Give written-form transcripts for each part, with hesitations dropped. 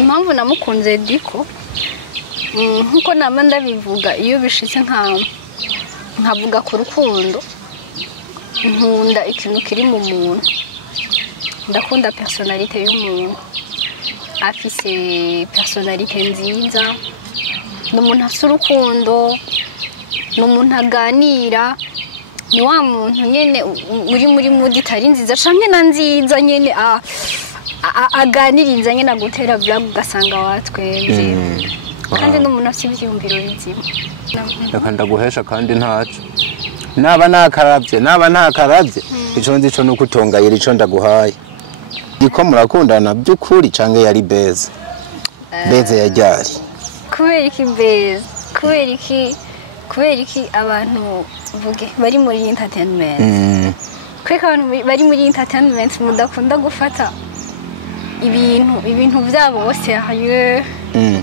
impamvu namukunze Diko nkuko nama ndabivuga iyo bishitse nkavuga ku rukundo nkunda ikintu kiri mu muntu ndakunda personality y'umuntu afise personality nziza n'umuntu afite urukundo n'umuntu aganira ni wa muntu nyene muri muditari nziza canke na nziza nyene aganiriza nyene agutera vlog ugasanga watwebye kandi n'umuntu afite ivyiyumviro bizima reka ndaguhesha kandi ntaco naba nakaravye ico nzico nuko utongayira ico ndaguhaye Diko murakundana by'ukuri canke yari beze yaryari kubera iki abantu vuge bari muri entertainment kweka abantu bari muri entertainment mudakunda gufata ibintu byabo bose hayo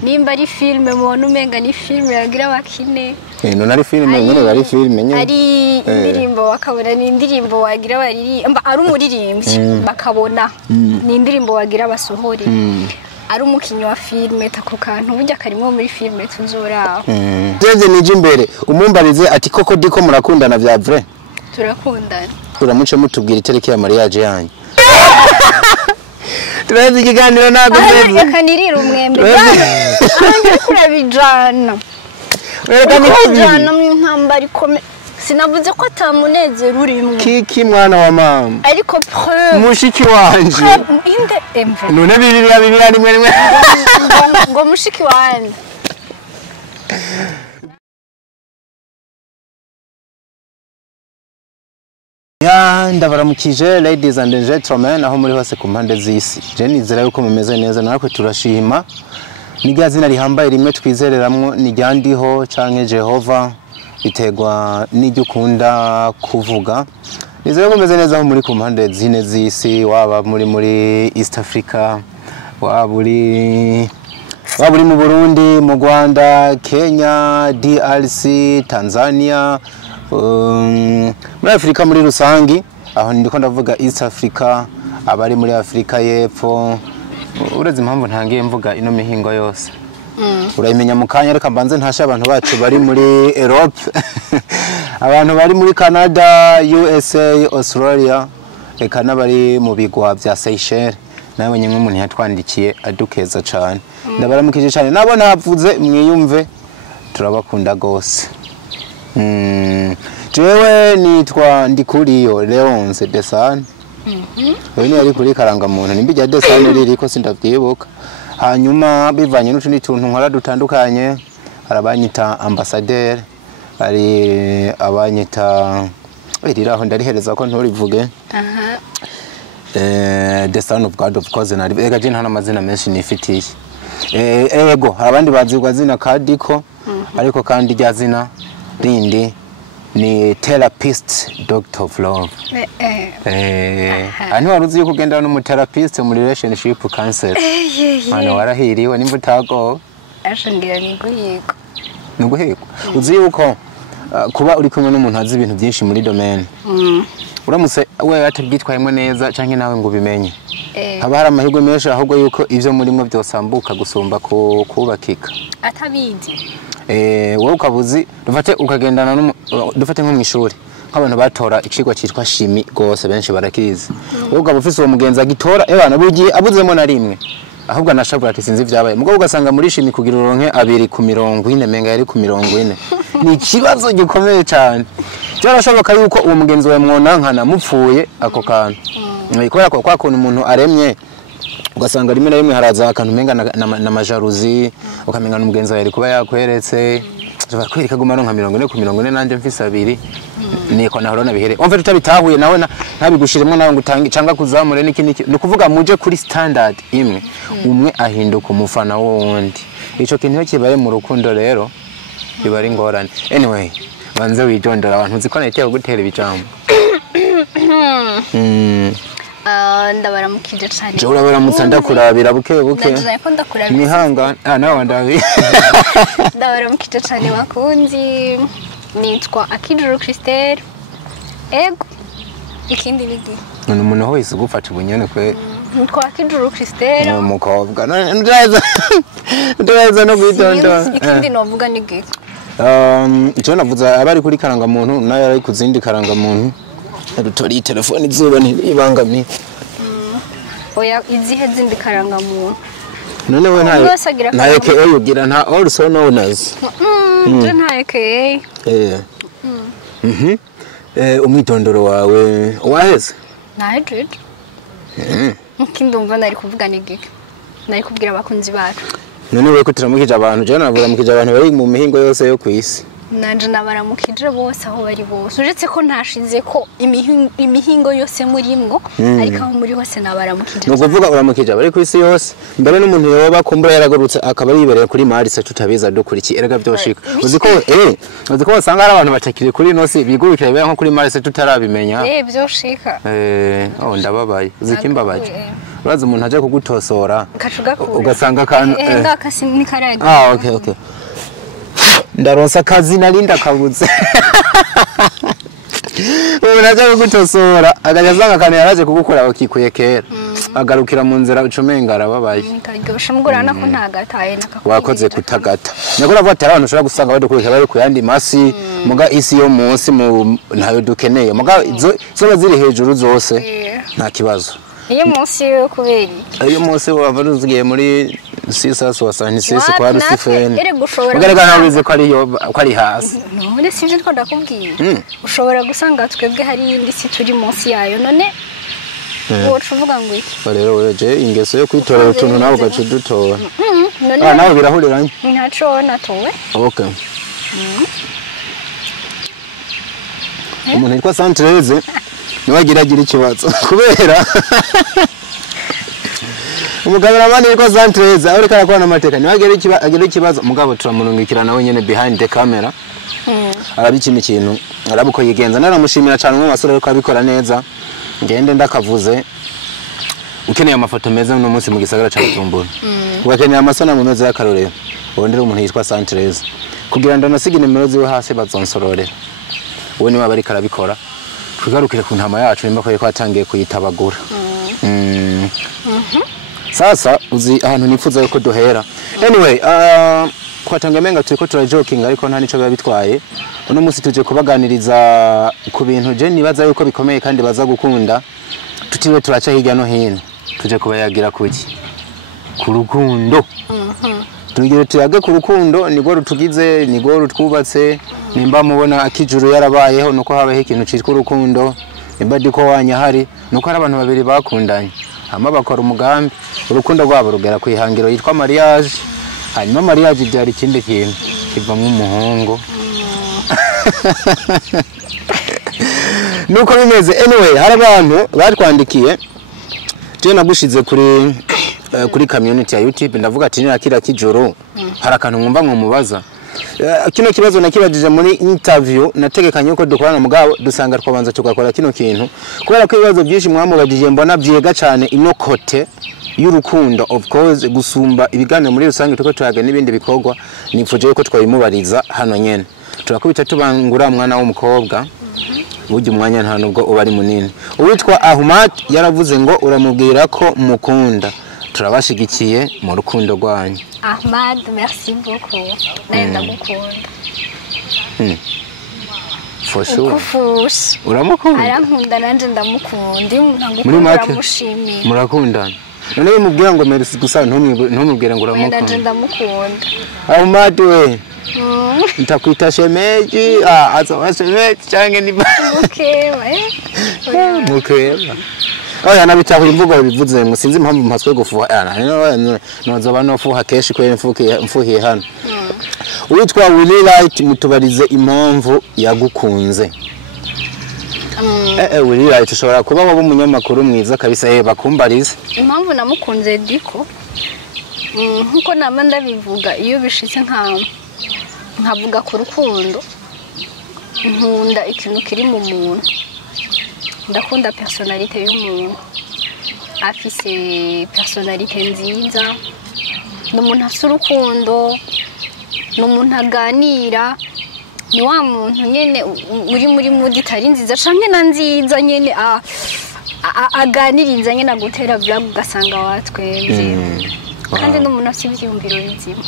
nimba ari filme mubona umenga ni filme yagira bakine no nari filme nyene bari filme nyene ari indirimbo bakabona ni indirimbo wagira baririmba ari umuririmbyi bakabona ni indirimbo wagira basohore ari umukinyi wa filme tako kantu burya karimo muri filme tuzora Jeze nije imbere umumbarize ati koko Diko murakundana vya vrai turakundana turamuce mutubwira itereke ya mariage yanyu Turazi ikiganiro nago mbere yakanirira umwembe anje kurabijana werekana ntambara ikome sinavuze ko atamunezero urimo kiki mwana wa mama ariko preuve mushiki wanje inde emve none bibiri rimwe ngo mushiki wanje ya ndabaramukije ladies and gentlemen aho muri hose ku mpande z'isi je nizera yuko mumeze neza natwe turashima nirya zina rihambaye rimwe twizereramwo niryandiho canke Jehova bitegwa n'iryo ukunda kuvuga nizera ko mumeze neza aho muri ku mpande zine z'isi waba muri East Africa waba uri mu Burundi mu Rwanda Kenya DRC Tanzania muri Afrika muri rusangi aho ndiko ndavuga East Africa abari muri Afrika y'Epfo urazi impamvu ntangiye mvuga ino mihingo yose urayimenya mu kanya reka mbanze ntashe abantu bacu bari muri Europe abantu bari muri Canada USA Australia eka nabari mu bigwa bya Seychelles nawe nyine umuntu yatwandikiye adukeza cyane ndabaramukije cyane nabo navuze mwiyumve turabakunda gose jewe nitwa Ndikuriyo Leonce Desane wewe ni ari kuri karangamuntu nimbijya Desane ririko sindavyibuka hanyuma bivanye n'utundi tuntu nkora dutandukanye arabanyita ambassadeur ari abanyita iriraho ndarihereza ko nturivuge the son of God of course na ega je ntana amazina menshi nifitiye ego abandi bazirwa zina kadiko ariko kandi rya zina rindi ni therapist doctor of love ani waruzi yuko ugenda no mu therapist mu relationship counselor ano warahiriwe nimba utago ashingira ni guhiko uzi yuko kuba uri kumwe n'umuntu azi ibintu byinshi muri domaine uramutse we atabyitwayemo neza canke nawe ngo bimenye haba hari amahirwe menshi ahubwo yuko ivyo murimo byosambuka gusumba kubakika atabizi wowe ukabuzi ukagendana dufate nko mwishuri nk'abantu batora icigwa cyitwa shimi gose benshi barakizi wowe ukaba ufise uwo mugenzi agitora ebana bugiye abuzemo na rimwe ahubwo anashabura ati sinzi vyabaye mugabo ugasanga muri shimi kugira uronke 240 menga yari ku 40 ni ikibazo gikomeye cyane cyarashoboka yuko uwo mugenzi wawe mwonankana mupfuye ako kantu ikora kwa kuntu umuntu aremye ugasanga rimwe na rimwe haraza akantu menga na majaruzi ukamenga n'umugenzi wawe kuba yakweretse bakwereka guma nka 40 ku 40 nanje mfise 2 niko nahorona bihere umve tutabitahuye nawe ntabigushiremo nawe ngutangi canga kuzamure niki nukuvuga muje kuri standard imwe umwe ahinduka umufana wundi ico kintu kibaye mu rukundo rero bibari ngorane anyway banze wijondera abantu ziko nahiteye gutera ibijambo ndabaramukije cyane je urabaramutsa ndakurabira buke mwihanga nawe ndabi ndabaramukije cyane bakunzi nitwa Akijuru Christelle ego ikindi bigi none umuntu wese gufata ubunyene kwe Twakijuru Christelle umukobwa ndeza no kwitondora ikindi novuga ni giki icyo navuze abari kuri karangamuntu nayo ari kuzindi karangamuntu rutori telefone izuba ntibangamiye oya izihe zindi karangamuntu none we ntayo ke ugira nta also known as ntayo ke umwitondoro wawe waheze naje ikindi umva nari kuvuga ni giki nari kubwira abakunzi bacu none we ko turamukije abantu je navuramukije abantu bari mu mihingo yose yo kwisi nanje nabaramukije bose aho bari bose uretse ko ntashize ko imihingo yose murimwo ariko aho muri hose nabaramukije no kuvuga uramukije bari kwisi yose mbere n'umuntu yoba kumbura yaragurutse akaba yibereye kuri Mars tutabiza dukuriki erega byoshika uziko wasanga ari abantu batakiri kuri nosi bigurukira bya nko kuri Mars tutarabimenya byoshika ndababaye uzikimbabaye uraza umuntu aje kugutosora ugasanga ngakasi ni karage okay ndaronsa akazi narinda kabuze umuntu aje kugutosora agazanga kandi yaraje kugukora ukikuye kera agarukira mu nzira ucumenga arababaye nkaryosha mugurana ko ntagataye nakakwiye wakoze kutagata nyakora vuga abantu ushobora gusanga badukurikira bari ku yandi masi muga isi yo munsi ntayo dukeneye muga zo ziri hejuru zose nta kibazo iyo munsi yo kubera iyo munsi wabaruzigiye muri sisas wasani sisi kwa Rusifeni ugarega nawe uzi ko ari hasi none sivyo twandakubwiye ushobora gusanga twebwe hari indi si turi munsi yayo none wocuvuga ngo iki rero weje ingeso yo kwitorera utuntu nawe ugaca dutora nawe birahuriranye ntaco natowe okay umuntu yitwa Santreze niwe agira ikibazo kubera umugabira yitwa Santreze aho reka akora amateka niwe agira ikibazo mugabo turamurungikira nawe nyene behind the camera arabikina ikintu arabuko yigenza naramushimira cyane mu basore ko abikora neza ngende ndakavuze ukeneye amafoto meza no munsi mu gisagara ca Bujumbura ugakeneye amasana mu meza y'akarorero wondera umuntu yitwa Santreze kugira ngo nasiga nimero ziwe hasi bazonsororera uwo ni wabari karabikora tugarukire ku ntama yacu nimba ko yatangiye kuyitabagura sasa uzi ahantu nifuza yuko duhera anyway kwatanga menga turiko turajoking ariko nta nico biba bitwaye uno munsi tuje kubaganiriza ku bintu je nibaza yuko bikomeye kandi baza gukunda tutiwe turaca hirya no hino tuje kubayagira kuki ku rukundo tugire tuyage ku rukundo nigo rutugize nigo rutwubatse nimba mubona akijuru yarabayeho nuko habaye ikintu cyitwa urukundo nimba diko wanyahari nuko ari abantu babiri bakundanye hama bakora umugambi urukundo rwabo rugera ku ihangiro yitwa mariage hanyuma mariage byari ikindi kintu kivamwe umuhungu nuko bimeze anyway hari abantu batwandikiye je nagushize kuri community ya YouTube ndavuga ati nakira kijoro hari akantu mwumva mubaza kino kibazo nakibajije muri interview nategekanye uko dukorana mugabo dusanga twabanza tugakora kino kintu kubera ko ibibazo byinshi mwamubajije mbona byega cyane inokote y'urukundo of course gusumba ibiganiro muri rusange tuko twaga n'ibindi bikorwa nifuje ko twayimubariza hano nyene turakubita tubangura umwana w'umukobwa burya umwanya nta nubwo uba ari munini uwitwa Ahmad yaravuze ngo uramubwira ko mukunda turabashigikiye mu rukundo rwanyu Ahmad merci beaucoup nenda gukunda for sure uramukunda arankunda nanje ndamukunda nkagukunda mushimira murakundana none mubwira ngo merci gusa ntumubwire ngo uramukunda nanje ndamukunda Ahmad we nitakwita shemeji azawashemeji change ni mukeba oya nabitaho imvugo bivuze musinzi impamvu mpaswe gufuha nozoba nofuha keshi kwe mfuhiye hano witwa Willy Light mutubarize impamvu yagukunze Willy Light ushobora kuba waba umunyamakuru mwiza kabisa bakumbarize impamvu namukunze diko nkuko nama ndabivuga iyo bishitse nkavuga ku rukundo nkunda ikintu kiri mu muntu ndakunda personalite y'umuntu afise personalite nziza n'umuntu afite urukundo n'umuntu aganira ni wa muntu nyene uri muri mudi tari nziza canke na nziza nyene aganiriza nyine agutera vlog ugasanga watwebye kandi n'umuntu afite ibyiyumviro bizima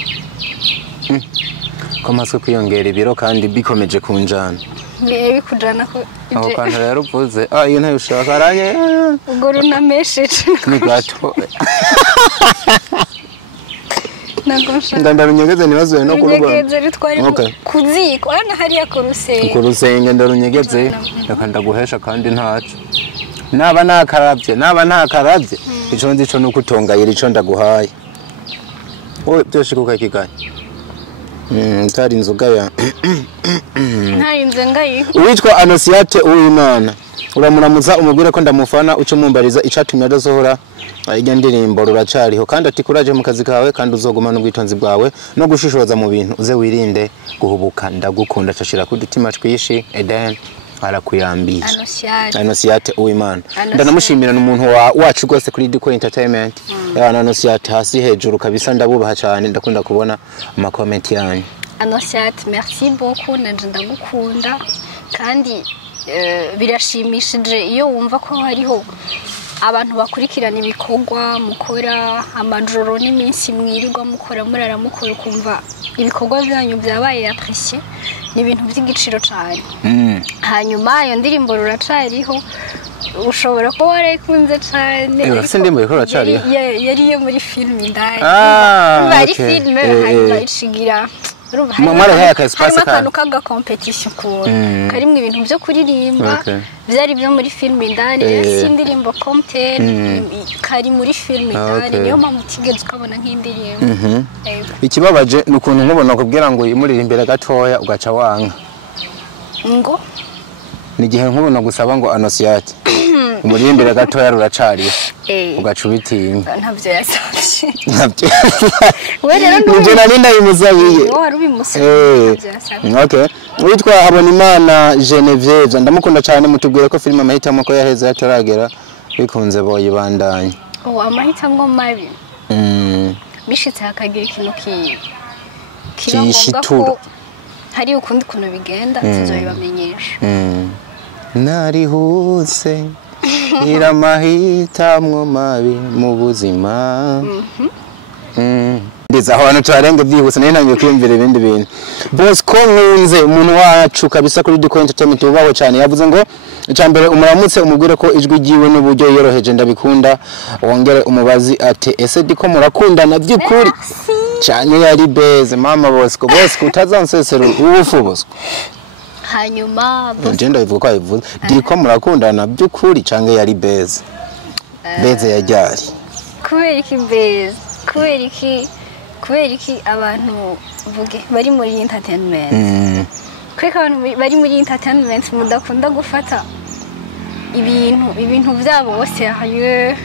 ko maze kwiyongera ibiro kandi bikomeje kunjana bikujana ko aho kantu rero uvuze iyo ntayo ushaka aranye ubwo runamesheje ni gato ndarunyegeze nibazuye no kuruba ritwari kuziko ana hariya ku rusenge ndarunyegeze reka ndaguhesha kandi ntaco naba ntakarabye ico nzico nuko utongayira ico ndaguhaye oye byose kuka kiganye utari inzoga ya ntari inzengayi uwitwa Anosiate Uwimana uramuramuza umubwire ko ndamufana uco mumbariza icatumye adasohora ijya ndirimbo ruracariho kandi ati kuraje mu kazi kawe kandi uzogumana ubwitonzi bwawe no gushishoza mu bintu uze wirinde guhubuka ndagukunda cashira ku dutima twishi Eden arakuyambira Anosiate Uwimana ndanamushimira n'umuntu wacu rwose kuri Diko Entertainment Anosiate hasi hejuru kabisa ndabubaha cyane ndakunda kubona ama comment yanyu Anosiate merci beaucoup nanje ndagukunda kandi birashimishije iyo wumva ko hariho abantu bakurikirana ibikorwa mukora amajoro n'iminsi mwirirwa mukora muraramukora ukumva ibikorwa byanyu byabaye apprécié ni ibintu by'igiciro cyane hanyuma iyo ndirimbo ruracariho ushobora kuba warayikunze cyane yari iyo muri film indani bari film hanyuma icigira harimo akantu kaga competition karimwo ibintu byo kuririmba byari byo muri film indani indirimbo compter kari muri film indani niyo mpamvu utigeze ukabona nk'indirimbo ikibabaje ni ukuntu nkubona kubwira ngo imuririmbire gatoya ugaca wanga ngo ni igihe nkubona gusaba ngo Anosiate umuririmbire gatoya ruracariho ugaca ubitinya ntabyo yasabye ntabyo rero nje nari ndayimusabiye wari ubimusabye okay witwa Habonimana Genevieve ndamukunda cyane mutubwire ko filime amahitamo ko yaheze yataragera bikunze boyibandanye amahitamo mabi bishitse hakagira ikintu kirangombwa ko hari ukundi kuntu bigenda tuzobibamenyesha narihuse iramahitamo mabi mu buzima ndeza abantu twarenge byihuse nari nangiye kwiyumvira ibindi bintu Bosco Nkunze umuntu wacu kabisa kuri Diko Entertainment ubaho cyane yavuze ngo icambere umuramutse umubwire ko ijwi giwe n'uburyo yoroheje ndabikunda wongere umubazi ati ese Diko murakundana by'ukuri cyane yari beze mama Bosco utazansesera ubufu Bosco hanyuma ngenda bivuga ko ayivuze Diko murakundana by'ukuri cange yari beze yajyari kubera iki beze kubera iki abantu vuge bari muri entertainment kweka abantu bari muri entertainment mudakunda gufata ibintu byabo bose hayo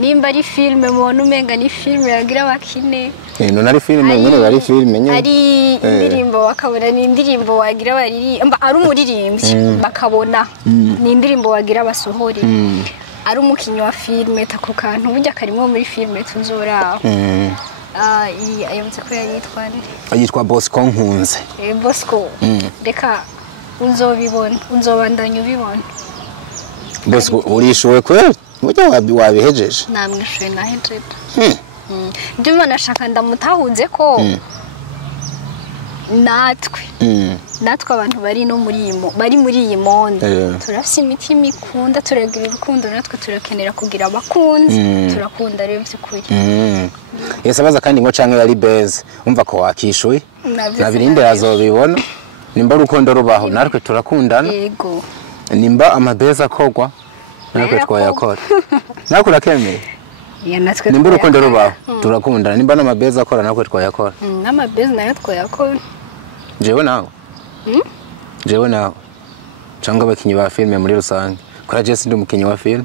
nimba ari filme mubona umenga ni filme yagira bakine nari filme nyine bari filme nyine ari indirimbo bakabona ni indirimbo wagira baririmba ari umuririmbyi bakabona ni indirimbo wagira basohore ari umukinyi wa filme tako kantu burya karimo muri filme tuzoraho ayamutse ko yitwa Bosco Nkunze Bosco reka uzobibona uzobandanya ubibona Bosco urishuwe kweli burya wabihejeje namwishuye nahejeje ndimo nashaka ndamutahuze ko natwe abantu bari no muri iyi monde turafise imitima ikunda turagira urukundo natwe turakenera kugira abakunzi turakunda rero by'ukuri yese abaza kandi ngo canke yari beze umva ko wakishuye nabirinde yazobibona nimba urukundo rubaho natwe turakundana yego nimba amabeza akogwa natwe twayakora natwe urakemeye nimba urukundo rubaho turakundana nimba n'amabeza akora natwe twayakora n'amabeza nayo twayakora jewe nawe cyangwa abakinyi ba filme muri rusange kora Jesse ndi umukinyi wa filme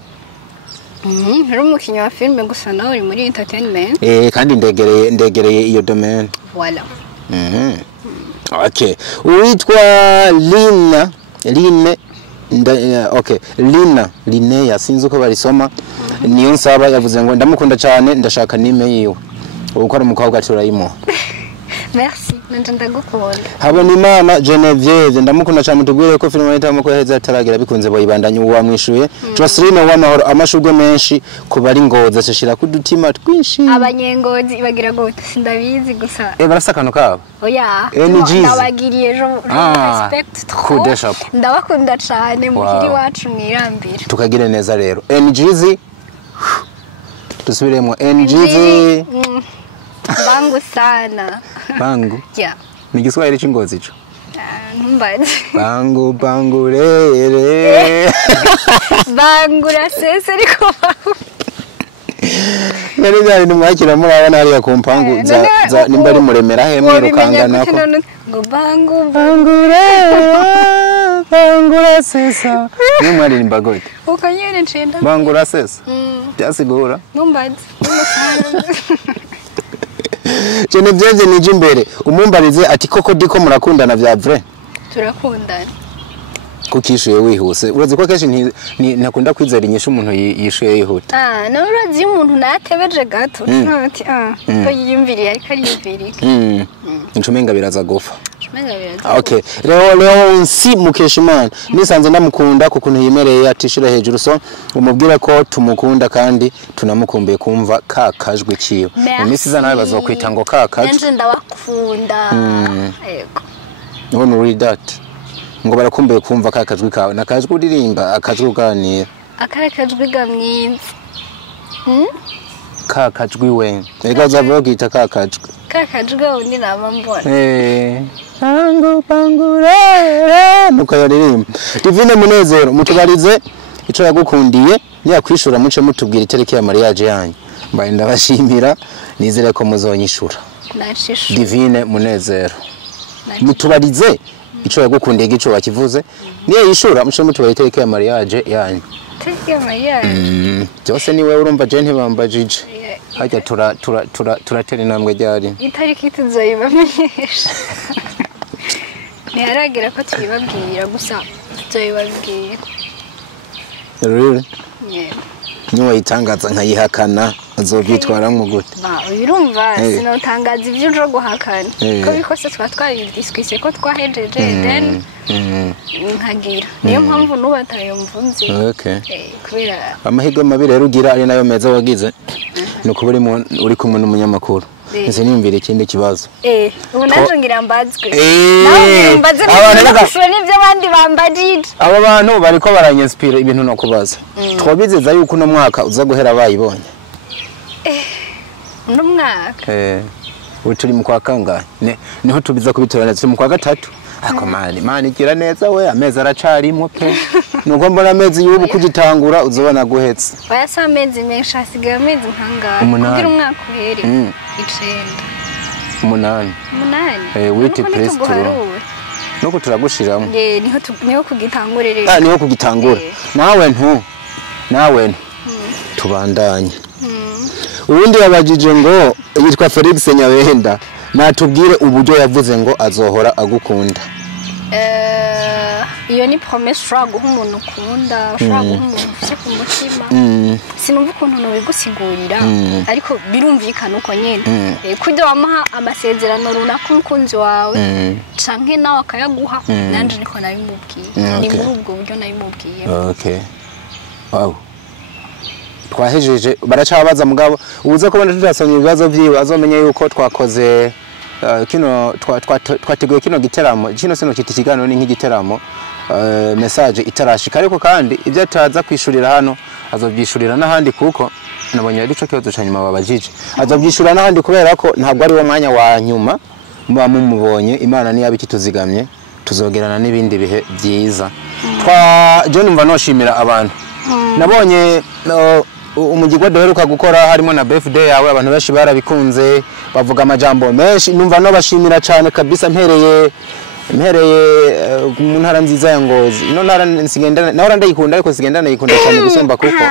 uri umukinyi wa filme gusa nawe uri muri entertainment kandi ndegereye iyo domaine voilà okay uitwa Lina yasinze uko barisoma niyo nsaba yavuze ngo ndamukunda cyane ndashaka nime yiwe uko ari umukobwa turayimo merci nanje ndagukunda habona imana Genevieve ndamukunda cyane mutubwire ko filime yitamo ko heza ataragira bikunze boyibandanye uwamwishuye Joseline w'amahoro amashurwe menshi kuba ari ngoza ashira ku dutima twinshi abanyengozi bagira gute sindabizi gusa barasakano kabo oya ndabagiriye ejo respect trop ndabakunda cyane muhiri wacu mwirambira tukagire neza rero NGZ tusubiremo NGZ bangu sana bangu yeah ni Kiswahili cy'ingozi cyo ntumbaze bangu rere bangu rasese ariko nari zari nimwakira murabona hariya ku mpangu za nimba ari muremera hemwe rukangana ko ngo bangu rasesa ni mwari nimbagote ukanyene ncenda bangu rasesa byasigura ntumbaze Genevieve nije imbere umumbarize ati koko diko murakundana vya vrai turakundana kukishuye wihuse urazi ko keshi ntakunda kwizera inyishu umuntu yishuye yihuta no urazi umuntu natebeje gato ati ko yiyumviriye ariko ariyumvirika incumenga biraza gufa okay rero si Mukeshimana nisanze ndamukunda kukuntu yimereye atishira hejuru so umubwira ko tumukunda kandi tunamukumbuye kumva kakajwe kiyo mu minsi za nawe bazokwita ngo kakajwe nje ndabakunda yego none uri that ngo barakumbuye kumva kakajwe kawe nakajwe uririmba akajwe uganira akarakajwe gamwiza kakajwe we ega zavogita kakajwe undi nabambona pangure nuko yaririmba Divine Munezero mutubarize ico yagukundiye yakwishura muce mutubwira itereke ya mariage yanyu mbaye ndabashimira nizere ko muzonyishura Divine Munezero mutubarize ico yagukundiye gico wakivuze niye yishura muce mutubwira itereke ya mariage yanyu itereke mariage byose niwe urumva je ntibambajije hajya turatera intambwe ryari itariki tuzoyibamenyesha ntiharagira ko tubibabwira gusa tuzoyibabwira rero niwe yitangaza nkayihakana azobyitwara mu gute birumva sinotangaza ibyo uje guhakana ko bikose twatwabidiscusse ko twahejeje then nkagira niyo mpamvu nubatayo mvunzi kubera amahirwe mabi rero ugira ari nayo meza wagize nuko uri kumwe n'umunyamakuru ese nimbire ikindi kibazo ubu naje ngira mbazwe nawe mbaze n'ibyo abandi bambajije aba bantu bariko baranyinspire ibintu no kubaza twabizeza yuko no mwaka uza guhera bayibonye no mwaka turi mu kwa kangahe niho tubiza kubitorana turi mu kwa gatatu ako mani igira neza we amezi aracarimo pe nuko mbona amezi y'ubu kugitangura uzobona guhetse oya sa amezi menshi hasigaye amezi nkangara kugira umwaka uhere 9 8 witi press turo nuko turagushiramo niho kugitangurira niho kugitangura nawe tubandanye ubundi yabajije ngo yitwa Felix Nyabenda natubwire uburyo yavuze ngo azohora agukunda iyo ni promesse ushobora guha umuntu ukunda ushobora guha umuntu ufite ku mutima sinumva ukuntu nubigusigurira ariko birumvikana uko nyine kujya wamuha amasezerano runaka umukunzi wawe canke nawe akayaguha nanje niko nabimubwiye ni muri ubwo buryo nabimubwiye twahejeje baracabaza mugabo ubuze ko bana tutasomye ibibazo byiwe azomenya yuko twakoze twateguye kino giteramo kino sino kiti kiganiro ni nk'igiteramo message itarashika ariko kandi ibyo ataza kwishurira hano azobyishurira n'ahandi kuko nabonye ari cyo kibazo cyanyuma babajije azobyishurira n'ahandi kubera ko ntabwo ari wo mwanya wa nyuma muba mumubonye Imana niyo abikituzigamye tuzogerana n'ibindi bihe byiza John mva noshimira abantu nabonye umugirwa duheruka gukora harimo na birthday yawe abantu benshi barabikunze bavuga amajambo menshi numva no bashimira cyane kabisa mpereye mu ntara nziza ya Ngozi ino ntara nsigenda naho ndayikunda ariko sigenda nayikunda cyane gusomba kuko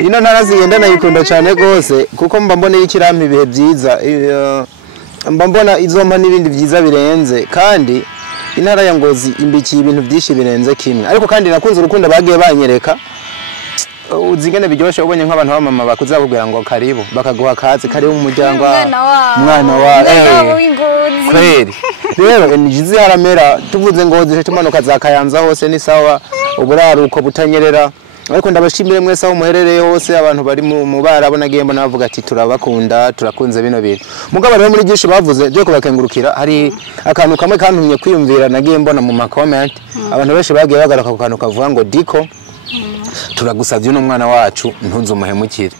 ino ntara sigenda nayikunda cyane gose kuko mba mbone ikirampa ibihe byiza mba mbona izompa n'ibindi byiza birenze kandi intara ya Ngozi imbikiye ibintu byinshi birenze kimwe ariko kandi nakunze urukundo bagiye banyereka uzingene biryoshe ubonye nk'abantu b'amama bakuza bakubwira ngo karibu bakaguha kazi karibu mu muryango mwana wa kweli rero nijizi haramera tuvuze ngo tumanuka za Kayanza hose ni sawa uburaruko butanyerera ariko ndabashimire mwese aho muherereye hose abantu bari mu barabo nagiye mbona bavuga ati turabakunda turakunze bino bintu mugabo rero muri gisho bavuze byo kubakengurukira hari akantu kamwe kantumye kwiyumvira nagiye mbona mu ma comment abantu benshi bagiye bagaruka ku kantu kavuga ngo Diko turagusavye no mwana wacu ntuzumuhemukire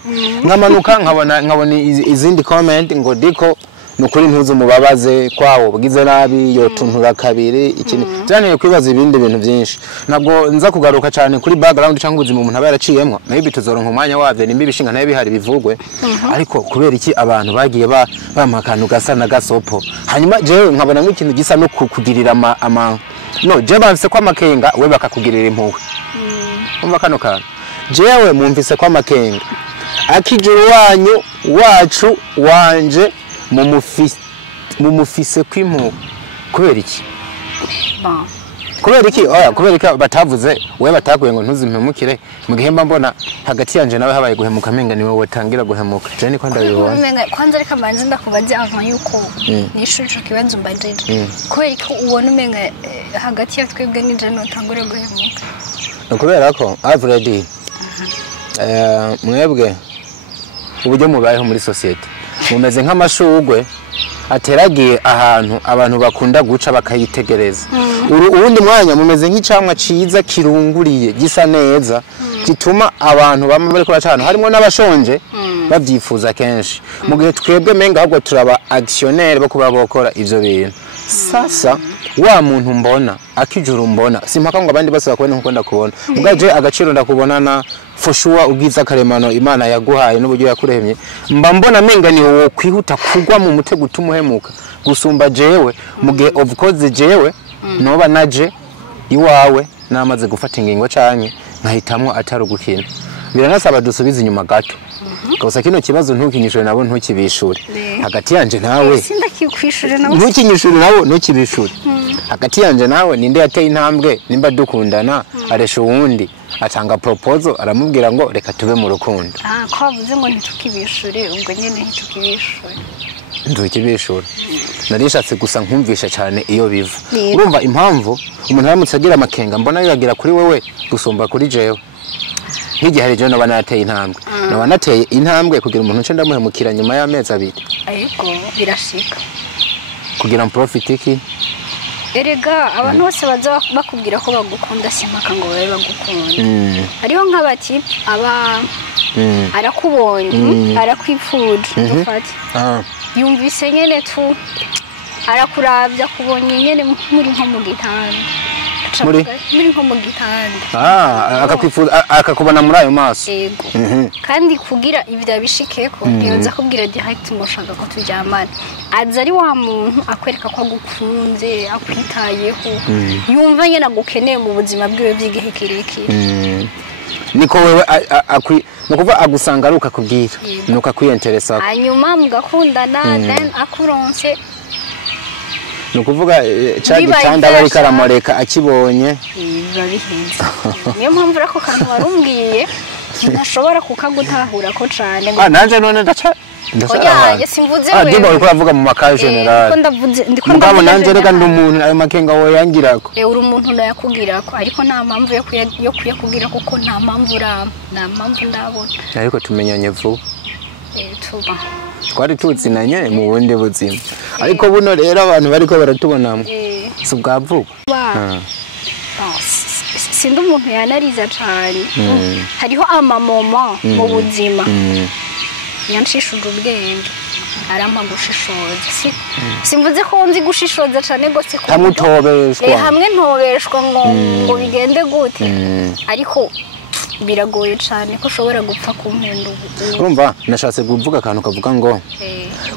nkamanuka nkabona izindi comment ngo Diko nukuri ntuzumubabaze kwawo bwize nabi yotuntura kabiri ikindi cyane kwibaza ibindi bintu byinshi ntabwo nza kugaruka cyane kuri background cyangwa ubuzima umuntu aba yaraciyemo maybe tuzoronka umwanya wavye nimba ibishinga nayo bihari bivugwe ariko kubera iki abantu bagiye bamakanu gasa na gasopo hanyuma je nkabona nk'ikintu gisa no kukugirira no je bafise kwa makenga we bakakugirira impuhwe umva kano kana jewe mumvise kwa makenga akijuru wanyu wacu wanje mumufise kwimpu kubera iki kubera iki kubera iki batavuze we bataguye ngo ntuzimpemukire mu gihemba mbona hagati yanje nawe habaye guhemuka menga niwe watangira guhemuka je niko ndabibona kwanza reka manzi ndakubaze avant yuko nishujo kibanzo mbajije kubera iki ubona umenga hagati ya twebwe nije notangura guhemuka kubera ko already mwebwe uburyo mubayeho muri society mumeze nk'amashugwe ateragiye ahantu abantu bakunda guca bakayitegereza urundi mwanya mumeze nk'icamwa ciza kirunguriye gisa neza gituma abantu bamwe bari kuracana harimo n'abashonje bavyifuza kenshi mu gihe twebwe menga ahubwo turaba actionnaire bo kuba bokora ivyo bintu sasa wa muntu mbona akijuru mbona simpaka ngo abandi bose bakubone nkuko ndakubona mugaje agaciro ndakubonana for sure ubwiza karemano Imana yaguhaye n'uburyo yakuremye mba mbona menga ni wo kwihuta kugwa mu mutego utumuhemuka gusumba jewe mu gihe of course jewe noba naje iwawe namaze gufata ingingo canye nkahitamwo atarugukina biranasaba dusubiza inyuma gato Kosa kino kibazo ntukinyishure nabo ntukibishure hagati yanje nawe sindakikwishura nabo ntukinyishure nabo ntukibishure hagati yanje nawe ninde yateye intambwe nimba dukundana aresha uwundi atanga proposal aramubwira ngo reka tube mu rukundo ko bavuze ngo ntitukibishure ubwo nyene ntitukibishure ntukibishure narishatse gusa nkumvisha cyane iyo biva urumva impamvu umuntu aramutse agira amakenga mbona yagira kuri wewe gusumba kuri jewe nk'igihe hari je nabana yateye intambwe nabana nateye intambwe kugira umuntu nce ndamuhemukira nyuma y'amezi abiri ariko birashika kugira profit iki erega abantu bose baza bakubwira ko bagukunda simpaka ngo babe bagukunda hariho nk'abati aba arakubonye arakwipfuza ufate yumvise nyene tu arakuravya kubonye nyene muri nko mu gitanda muri nko mu gitanda akakwifuza akakubona muri ayo maso yego kandi kugira ibyo bishikeko ntiyoza kubwira direct mushaka ko tujyamana aza ari wa muntu akwereka ko agukunze akwitayeho yumva nyene agukeneye mu buzima bwiwe by'igihe kirekire niko wewe nukuva agusanga aruka kubwira nuko akwiyenteresa hanyuma mugakundana then akuronse nukuvuga cya gitanda bari karamoreka akibonye biba bihenze niyo mpamvu rako kantu warumbwiye ntashobora kukagutahura ko cyane nanje none ndaca oya simvuze wewe ndiba uri kuravuga mu makaye general ndiko nanje reka ndumuntu ayo makenga wo yangirako uri umuntu ndayakugirako ariko nta mpamvu yo kuyakubwira kuko nta mpamvu urama nta mpamvu ndabona ariko tumenyanye vuba tuba twari tuzinanye mu bundi buzima ariko buno rero abantu bariko baratubonamo si ubwavuga sindi umuntu yanariza cyane hariho amamoma mu buzima yanshishuje ubwenge arampa gushishoza simvuze ko nzi gushishoza cyane gose ko hamwe ntobeshwa ngo bigende gute ariko biragoye cyane ko ushobora gupfa kumpenda urumva nashatse kuvuga akantu kavuga ngo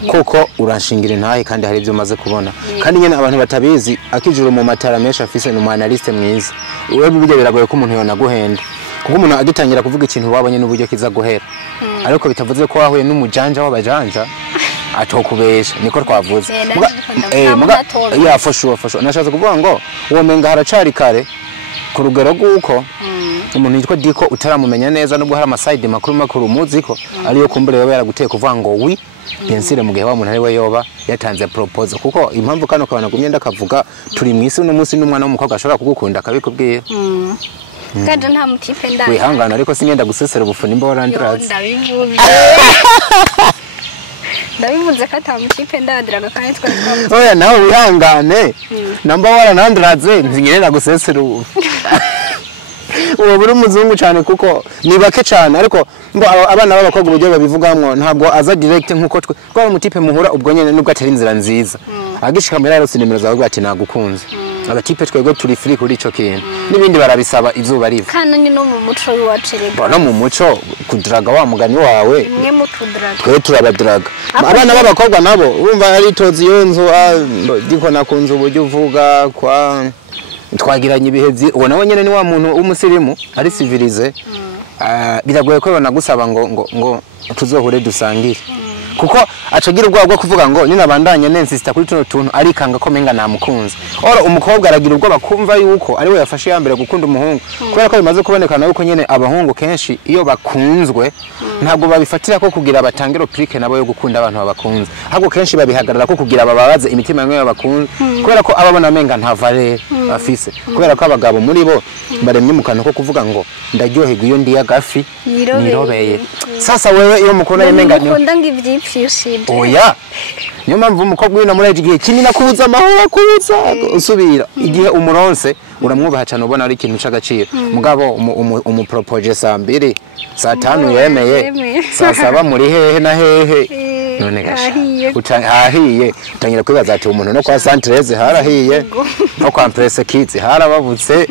koko uranshingira intahe kandi hari ibyo maze kubona kandi nyene abantu batabizi akijuru mu matara menshi afise no analyste mwiza wewe bijye biragoye ko umuntu yona guhenda kuko umuntu agitangira kuvuga ikintu wabonye n'uburyo kiza guhera ariko bitavuze ko wahuye n'umujanja w'abajanja atokubesha niko twavuze for sure nashatse kuvuga ngo uwo menga haracari kare ku rugero rw'uko umuntu yitwa Diko utaramumenya neza nubwo hari amaside makuru muziko ariyo kumbure baba yaraguteye kuvuga ngo wi yensire mu gihe wa muntu ari we yoba yatanze proposal kuko impamvu kano kabana gumye ndakavuga turi mu isi n'umunsi n'umwana w'umukobwa ashobora kugukunda akabikubwira kandi nta mutipe ndani wihangana ariko sinyenda gusesera ubufuni mbo warandiraza ndabivuze ko atamutipe ndadiraga kandi twari oya nawe wihangane namba waranandiraze nzinyerera gusesera ubu uwo buri muzungu cyane kuko ni bake cyane ariko ngo abana b'abakobwa uburyo babivugamwo ntabwo aza direct nkuko twari umutipe muhura ubwo nyene nubwo atari inzira nziza agishika muri rero sinimero zawe ati nagukunze abatipe twego turi free kuri ico kintu nibindi barabisaba izuba riva kana ni no mu muco w'iwacerega no mu muco kudraga wa mugani wawe imwe mutudraga twe turabadraga abana b'abakobwa nabo urumva ari tozi yonzo Diko nakunze uburyo uvuga kwa twagiranye ibihe ubona we nyene ni wa muntu w'umusirimu ari civilize biragoye ko banagusaba ngo tuzohure dusangire kuko acagira ubwoba bwo kuvuga ngo nina bandanye nensista kuri tuno tuntu arikanga ko menga namukunze oro umukobwa aragira ubwoba kumva yuko ari we yafashe yambere gukunda umuhungu kubera ko bimaze kubonekana yuko nyene abahungu kenshi iyo bakunzwe ntabwo babifatira ko kugira batangiro clique nabo yo gukunda abantu babakunze ahubwo kenshi babihagarara ko kugira bababaze imitima yamwe y'abakunze kubera ko ababona menga nta valeur bafise kubera ko abagabo muri bo baremye mu kantu ko kuvuga ngo ndaryoherwa iyo ndi yagafi nirobeye sasa wewe iyo mukunda yemenga oya niyo mpamvu umukobwa wino muri igihe kinini akubuza amahoro akubuza usubira igihe umuronse uramwubaha cyane ubona ari ikintu cy'agaciro mugabo umupropose saa 2 saa 5 yemeye saa 7 muri hehe na hehe none gasha ahiye utangira kwibaza ati umuntu no kwa Santreze harahiye no kwa Presse Kids harabavutse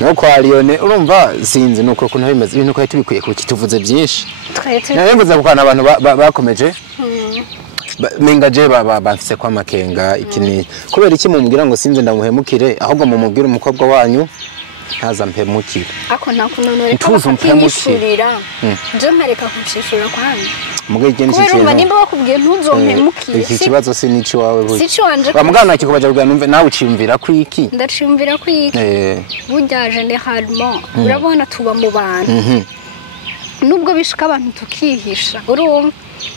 no kwa Lione urumva sinzi nuko kuntu bimeze ibintu ko tubikwiye kuki tuvuze byinshi narimbuza kukana abantu bakomeje menga je bafise kwa makenga ikini kubera iki mumubwira ngo sinzi ndamuhemukire ahubwo mumubwira umukobwa wanyu ntaza mpemukire ako nakunonore ko bakimishurira je mpereka kucishura kwanyu mugege ni kintu kubera nimba bakubwiye ntuzompemukire iki kibazo si nici wawe buye sici wanje bamugana kikubaje rwa numve nawe ucimvira kwiki ndacimvira kwiki burya generalement urabona tuba mu bantu nubwo bishika abantu tukihisha urumva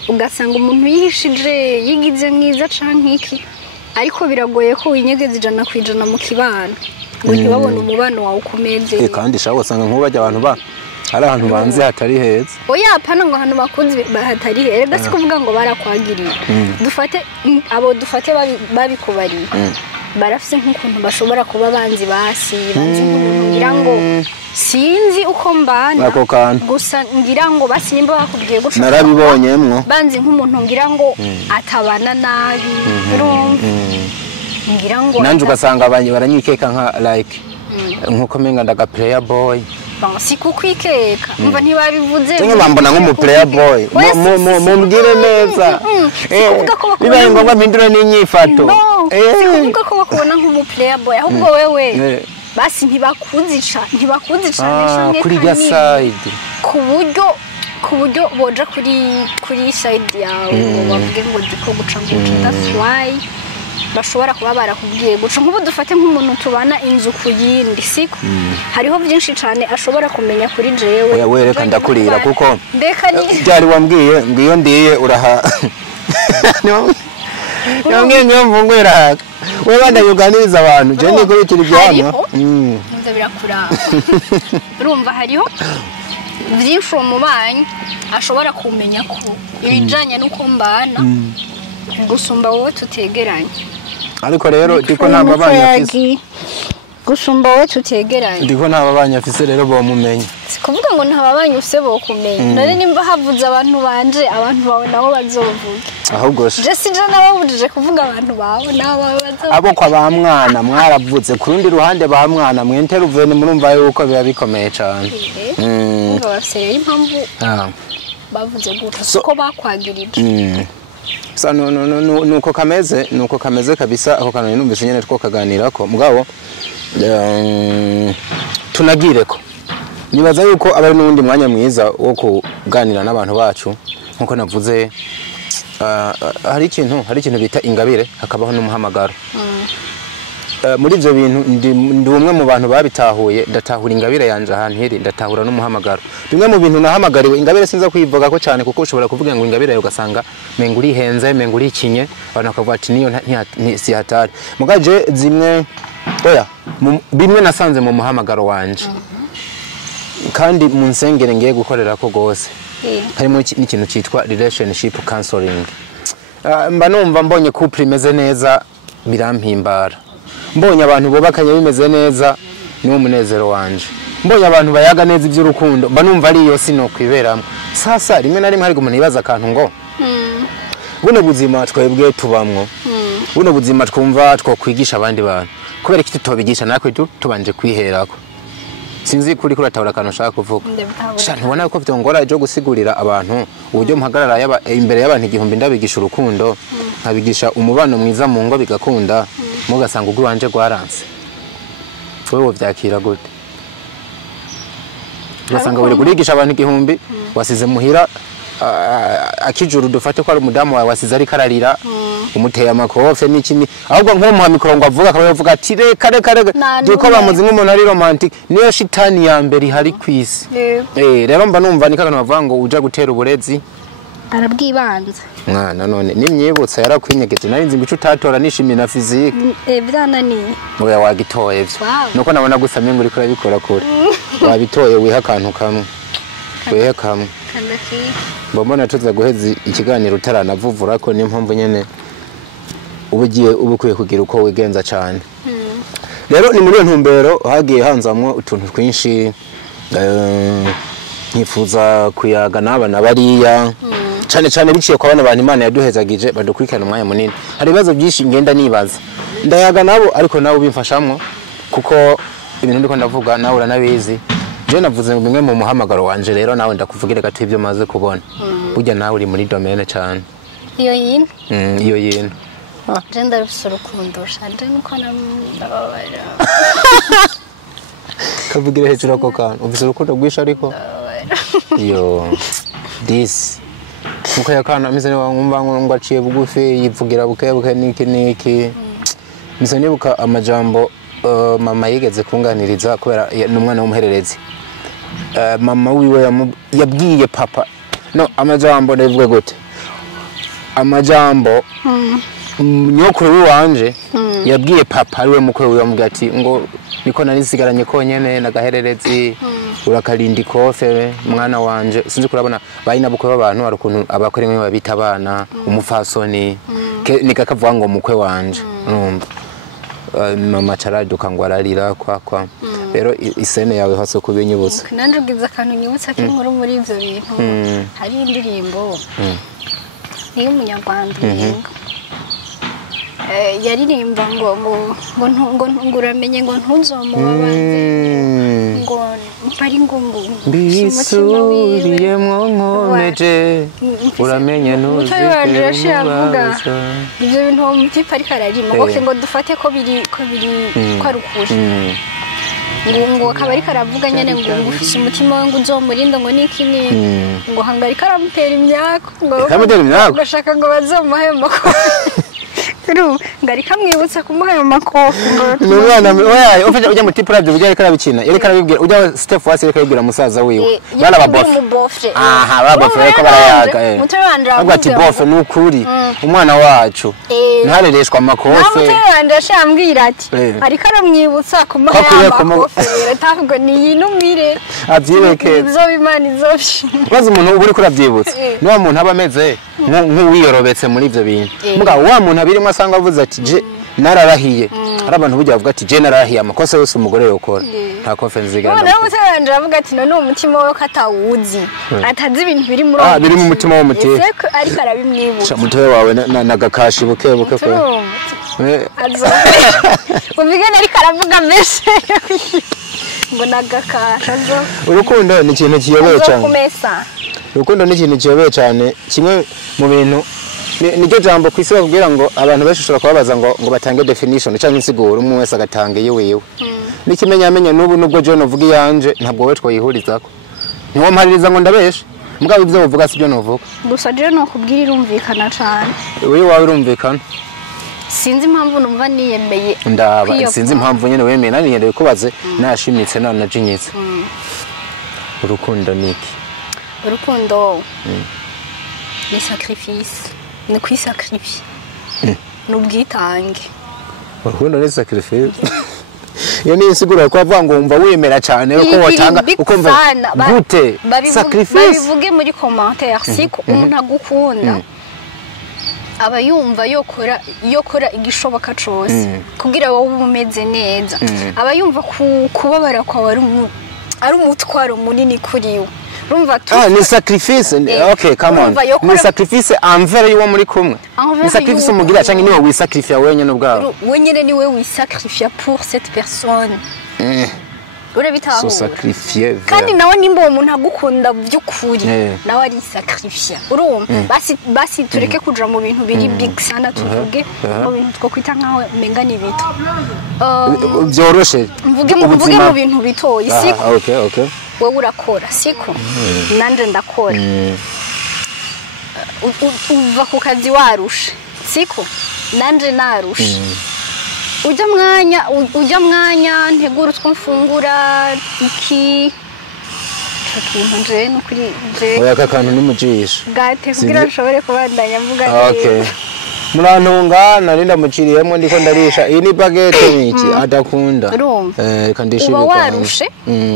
ugasanga umuntu yihishije yigize mwiza canke iki ariko biragoye ko winyegeza ijana kwijana mu kibano ngo ntibabone umubano wawe ukomeze kandi shaho usanga nk'ubajya abantu hari ahantu banze hatari heza oya apana ngo ahantu bakunze hatari heza rega si kuvuga ngo barakwagiriye dufate babikubariye barafise nk'ukuntu bashobora kuba banzi banzi nk'umuntu ngira ngo sinzi uko mbana gusa ngira ngo basi nimba bakubwiye guca narabibonyemwo banzi nk'umuntu ngira ngo atabana nabi ngira ngo nanje ugasanga abanye baranyikeka nka like nkuko menga ndaga player boy si kukwikeka mva ntibabivuze cyangwa bambona nk'umu player boy mumbwire neza bibaye ngombwa mpindure n'inyifato si kuvuga ko bakubona nk'umu player boy ahubwo wewe basi ntibakuzi cyane kuri ya side ku buryo boja kuri side yawe bavuge ngo Diko guca that's why bashobora kuba barakubwiye guca nk'ubu dufate nk'umuntu tubana inzu ku yindi siko hariho byinshi cyane ashobora kumenya kuri jewe oya reka ndakurira kuko byari wambwiye ngiyo ndiye uraha Yongeye mvungwira we banda yuganiriza abantu je ni kuri kiri byama nza birakura urumva hariho byinshi mu banyi ashobora kumenya ko ibijanye nuko mbana gusumba wowe tutegeranye ariko rero Diko nta babanya afise gusumba wowe tutegeranye Diko nta babanya afise rero bo mumenye sikuvuga ngo nta babanya ufise bo kumenya nari nimba havuze abantu banje abantu bawe nabo bazovuga ahubwo je sije nababujije kuvuga abantu bawe nabo bazovuga abo kwa ba mwana mwaravuze ku rundi ruhande ba mwana mwente ruvene murumva yuko biba bikomeye cyane ngo bafise impamvu bavuze gutyo ko bakwagirije sa nuko kameze kabisa ako kanone numvise nyene two kaganira ko mugabo tunagireko nibaza yuko abari n'undi mwanya mwiza wo kuganira n'abantu bacu nkuko navuze hari ikintu bita ingabire hakabaho n'umuhamagaro muri ivyo bintu ndi umwe mu bantu babitahuye ndatahura ingabire yanje ahantu heri ndatahura n'umuhamagaro bimwe mu bintu nahamagariwe ingabire sinza kwivuga ko cyane kuko ushobora kuvuga ngo ingabire yawe ugasanga menga uri henze menga uri ikinye abantu bakavuga ati niyo si hatari mugaje zimwe oya bimwe nasanze mu muhamagaro wanje kandi mu nsengere ngiye gukorera ko gose harimo n'ikintu cyitwa relationship counseling mba numva mbonye couple imeze neza birampimbara mbonye abantu bubakanye bimeze neza niwo munezero wanje mbonye abantu bayaga neza iby'urukundo mba numva ari yo sino kwiberamo sasa rimwe na rimwe hari umuntu yibaza akantu ngo buno buzima twebwe tubamwo buno buzima twumva twokwigisha abandi bantu kubera iki tutobigisha nakwe tubanje kwiherako sinzi kuri kuratahura akantu nshaka kuvuga ntubona ko vyongora ejo gusigurira abantu uburyo mpagarara imbere y'abantu igihumbi ndabigisha urukundo nkabigisha umubano mwiza mu ngo bigakunda mugasanga ubwo wanje gwaranse wewe vyakira gute ugasanga buri kurigisha abantu igihumbi wasize muhira akijuru dufate ko ari umudamu wawe wasize ari kararira umuteye amakofe n'ikimi ahubwo nko mu mikoro ngo avuga akaba yavuga ati reka diko bamuzi nk'umuntu ari romantic niyo shitani ya mbere hari kwisi rero mba numva ni kakano bavuga ngo uja gutera uburezi arabwibanza mwana none nimyibutsa yarakwinyegeje nari nzi ngo utatora nishimiye na physique byananiye oya wagitoye byo nuko nabona gusamye ngo uriko urabikora kure wabitoye wiha akantu kamwe wiha kamwe mbona tuza guheza ikiganiro utaranavuvura ko niyo mpamvu nyene ubugiye ubukwiye kugira uko wigenza cyane rero ni muri ntumbero hagiye hanzamwo utuntu twinshi nyifuza kuyaga n'abana bariya cyane biciye kwa bana abantu Imana yaduhezagije badukurikirana umwanya munini hari ibibazo byinshi ngenda nibaza ndayaga nabo ariko nabo bimfashamwo kuko ibintu ndiko ndavuga nawe uranabizi je navuze bimwe mu muhamagaro wanje rero nawe ndakuvugira gato ibyo maze kubona burya nawe uri muri domaine cyane iyo yino iyo yino je ndarufise urukundo shanje nuko ndababara kavugira hejuru ako kantu ufise urukundo rwisha ariko yo this muko yakana mise ne wangumva ngo aciye bugufi yivugira buke niki mise nibuka amajambo mama yigeze kunganiriza kubera n'umwana w'umuhererezi mama wiwe yabwiye papa no amajambo ndavuga gute amajambo nyokuru wanje yabwiye papa ariwe mukwe wiwe amubwira ati ngo niko nari sigaranye konyene nagahererezi urakarinda ikofe mwana wanje sinzi kurabona bayina bukwe b'abantu ari ukuntu abakore mwe babita abana umufasoni nikakavuga ngo mukwe wanje urumva mama charaduka ngo ararira kwa rero isene yawe hose kubinyibutsa nanje ugize akantu nyibutsa k'inkuru muri ivyo bintu hari indirimbo niyo umunyarwanda yaririmba ngo uramenye ngo ntuzomubabaze ngo mpari ngumbu bisubiyemwo nkomeje uramenye ntuzomubabaze ivyo bintu mu mutipe ariko ararima ngo dufate ko biri ko ari ukuri ngo akaba ariko aravuga nyene ngo ufise umutima we ngo uzomurinde ngo niki ngo hangarika aramutera imyaka ngo gashaka ngo bazomuhe makofi ngari kamwibutsa kumuha ayo makofi n'umwana oya ufite ujya muti private ujya ariko arabikina yereka arabibwira ujya Steph wasi yereka arabibwira musaza wiwe bana babofre aha babofre ko barayaga ahubwo ati bofe n'ukuri umwana wacu ntarereshwa makofi namutera ashambwira ati ariko aramwibutsa kumuha ayo makofi rero niyinumire abyibeke izobimana izobshi bazi umuntu uri kurabyibutsa no muntu aba ameze nk'uwiyorobetse muri ivyo bintu muga wa muntu abirimo asanga avuze ati je nararahiye ari abantu bujya bavuga ati je nararahiye amakosa yose umugore yokora nta kofe nzigana none umutaranje avuga ati none umutima we katawuzi atazi ibintu biri muri biri mu mutima w'umutima ariko arabimwibuka mutoye wawe nagakashi buke ko ubigana ariko aravuga mbese ngo nagakasha zo urukundo ni ikintu kiyobeye cyane urukundo ni ikintu kiyobeye cyane kimwe mu bintu nicyo jambo kwisi babwira ngo abantu bashobora kubabaza ngo batange definition cyangwa insiguro umwe wese agatanga yiwe n'ikimenyamenye n'ubu nubwo John uvuga yanje ntabwo we twayihurizako niwo mpaririza ngo ndabeshe mugabo ibyo uvuga sibyo nuvuga gusa je no kubwira irumvikana cyane wewe wawe urumvikana sinzi impamvu numva niyemeye ndaba sinzi impamvu nyene wemeye naniyendewe kubaze nashimitse nanajinyitse urukundo niki urukundo ni sacrifice ni kwisacrifice n'ubwitange urukundo ni sacrifice iyo ni isigura ko avuga ngo umva wemera cyane uko watanga ukumva gute sacrifice babivuge muri commentaire siko umuntu agukunda aba yumva yokora igishoboka cyose kugira wowe umeze neza aba yumva kubabara kwawe ari umutwaro munini kuri we rumva ni sacrifice okay come on ni sacrifice envers yuwo muri kumwe ni sacrifice umugira cyangwa niwe wisacrifice wenyine ubwawe wenyine niwe wisacrifice pour cette personne urabitaho so sacrifier kandi nawe nimba uwo muntu agukunda by'ukuri nawe ari sacrifice urumva basi tureke kuja mu bintu biri big sana tuvuge mu bintu two kwita nkaho menga ni bito byoroshe mvuge mu bintu bito isiko okay wowe urakora siko nanje ndakora uva ku kazi warushe siko nanje narushe ujya mwanya ntegura utwo mfungura iki kintu nje no kuri nje oya kakantu nimujisha gate kugira nshobore kubandanya mvuga neza murantunga narinda muciriyemo ndiko ndarisha iyi ni baguette niki adakunda kandi uba warushe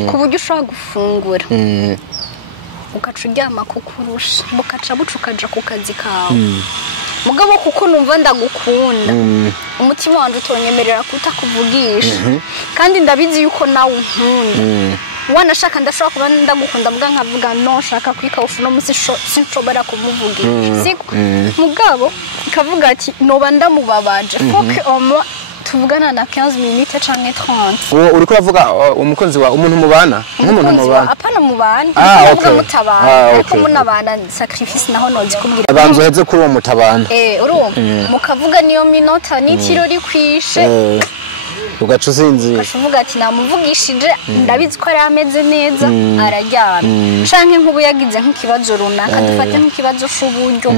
ku buryo ushobora gufungura ugaca uryama kukurusha bukaca bucukaja ku kazi kawe mugabo kuko numva ndagukunda umutima wanje utonyemerera kutakuvugisha kandi ndabizi yuko nawe unkunda wanashaka ndashobora kuba ndagukunda mbwa nkavuga no shaka kwikawufu no musi sinshobora kumuvugisha siko mugabo ikavuga ati noba ndamubabaje foke omo tuvugana na 15 minutes canke 30 uri kuravuga umukunzi wa umuntu mubana nk'umuntu mubana apana mubana uvuga mutabana ariko munabana sacrifice naho nozi kubwira abanzo heze kuri uwo mutabana urumva mukavuga niyo minota n'itiro rikwishe ugaca usinzira ukavuga ati namuvugishije ndabizi ko ari ameze neza araryana canke nk'ubu yagize nk'ikibazo runaka dufate nk'ikibazo c'uburyo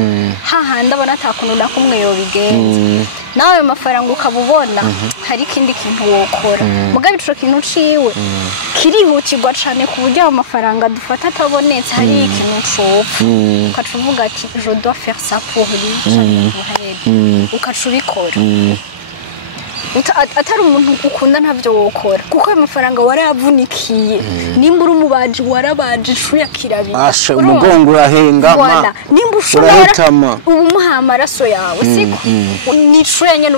hahandi abona atakuntu nakumwe yobigenza nawe ayo mafaranga ukabubona hari ikindi kintu wokora mugabe ico kintu ciwe kirihutirwa cane ku buryo ayo mafaranga dufata atabonetse hari ikintu copfa ukaca uvuga ati je dois faire ça pour lui ukaca ubikora atari umuntu ukunda ntavyo wokora kuko ayo mafaranga waravunikiye nimba uri umubaji warabaje ishuya kirabira umugongo urahenga nimba ushobora ubu muha amaraso yawe siko n'ishuya nyene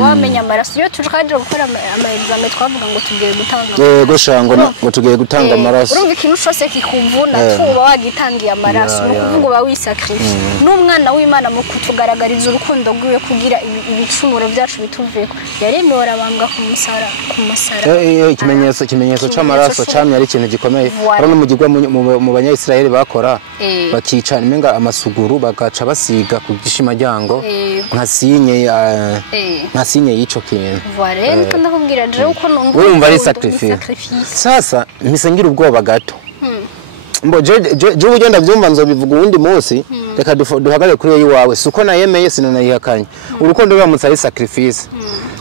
wamenya amaraso iyo tukaje gukora ama-examen twavuga ngo tugiye gutanga yego shango ngo tugiye gutanga amaraso urumva ikintu cyose kikuvuna tuba wagitangiye amaraso nukuvuga uba wisacrifice n'umwana w'Imana mu kutugaragariza urukundo rwiwe kugira ibicumuro byacu bituveko yaremewe arabambwa ku musara ikimenyetso c'amaraso camye ari ikintu gikomeye ari no mugirwa mu banyayisiraheli bakora bakicana imenga amasuguru bagaca basiga ku gishimajyango nka sinye y'ico kintu voilà niko ndakubwira je uko numva urumva ari sacrifice sasa mpisengira ubwoba gato mbo je uburyo ndavyumva nzobivuga uwundi munsi reka duhagare kuri yo iwawe suko nayemeye sinanayihakanye urukundo rwamutse ari sacrifice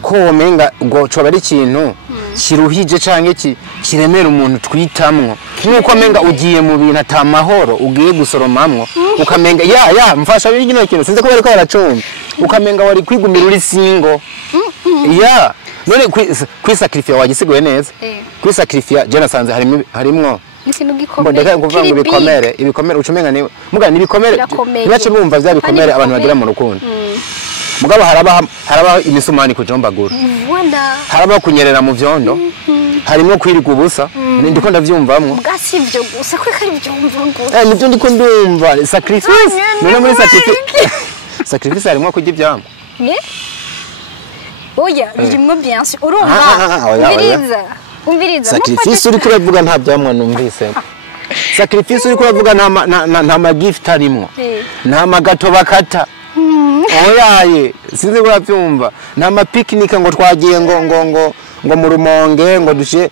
ko womenga ngo coba ari ikintu kiruhije canke kiremera umuntu twitamwo nk'uko amenga ugiye mu bintu atamahoro ugiye gusoromamwo ukamenga mfasha bino kintu sinze ko bari ko baracumba ukamenga wari kwigumira uri singo none kwisacrifice wagisiguye neza kwisacrifice je nasanze harimwo ikintu gikomeye ndeka kuvuga ngo ibikomere ucumenga ni muga ni bikomere nyace bumva vya bikomere abantu bagira mu rukundo mugabo haraba imisumani kujombagura haraba kunyerera mu vyondo harimo kwirika ubusa ndiko ndavyumvamwo bwasivyo gusa ko kari byumva ngo nivyo ndiko ndumva sacrifice none muri sacrifice harimo kujya ivyambo oya birimo bien sûr urumva umviriza sacrifice uri kuravuga nta byamwa numvise sacrifice uri kuravuga nta magift arimo nta magato bakata oyaye sinzi kuravyumva nta mapicnic ngo twagiye ngo mu rumonge ngo dushe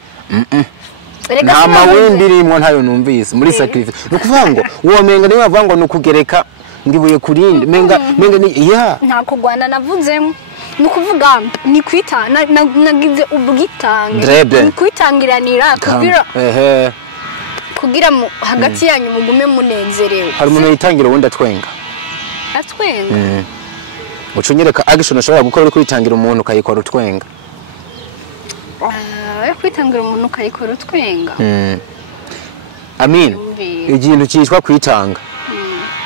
nta mawindi rimwe ntayo numvise muri sacrifice nukuvuga ngo uwo menga niwe bavuga ngo nukugereka ngibuye kurindi menga ni nta kugwana navuzemo nukuvuga ni kwita nagize ubwitange ni kwitangiranira kugira hagati yanyu mugume munezerewe. Hari umuntu yitangira ubundi atwenga ucunyereka action ushobora gukora uri kwitangira umuntu ukayikora utwenga. Kwitangira umuntu ukayikora utwenga. Amin ikintu cyitwa kwitanga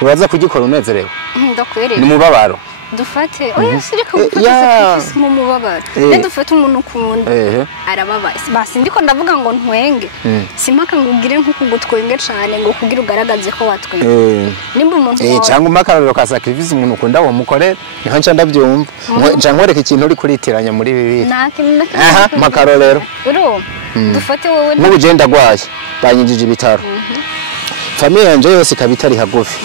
uraza kugikora unezerewe. Ndakwereka ni mubabaro dufate oya sireka gufata mu mubabaro ne dufate umuntu ukunda arababaye basi ndiko ndavuga ngo ntwenge simpaka ngugire nkuko gutwenge cyane ngo kugira ugaragaze ko watwenge nimba umuntu cyangwa umakararo ka sacrifice umuntu ukunda wo mukorera niho nca ndabyumva nca nkwereka ikintu uri kuritiranya muri bibiri makarorero dufate wowe n'ubugenda gwaye banyinjije ibitaro famille yanje yose kabitari hagufi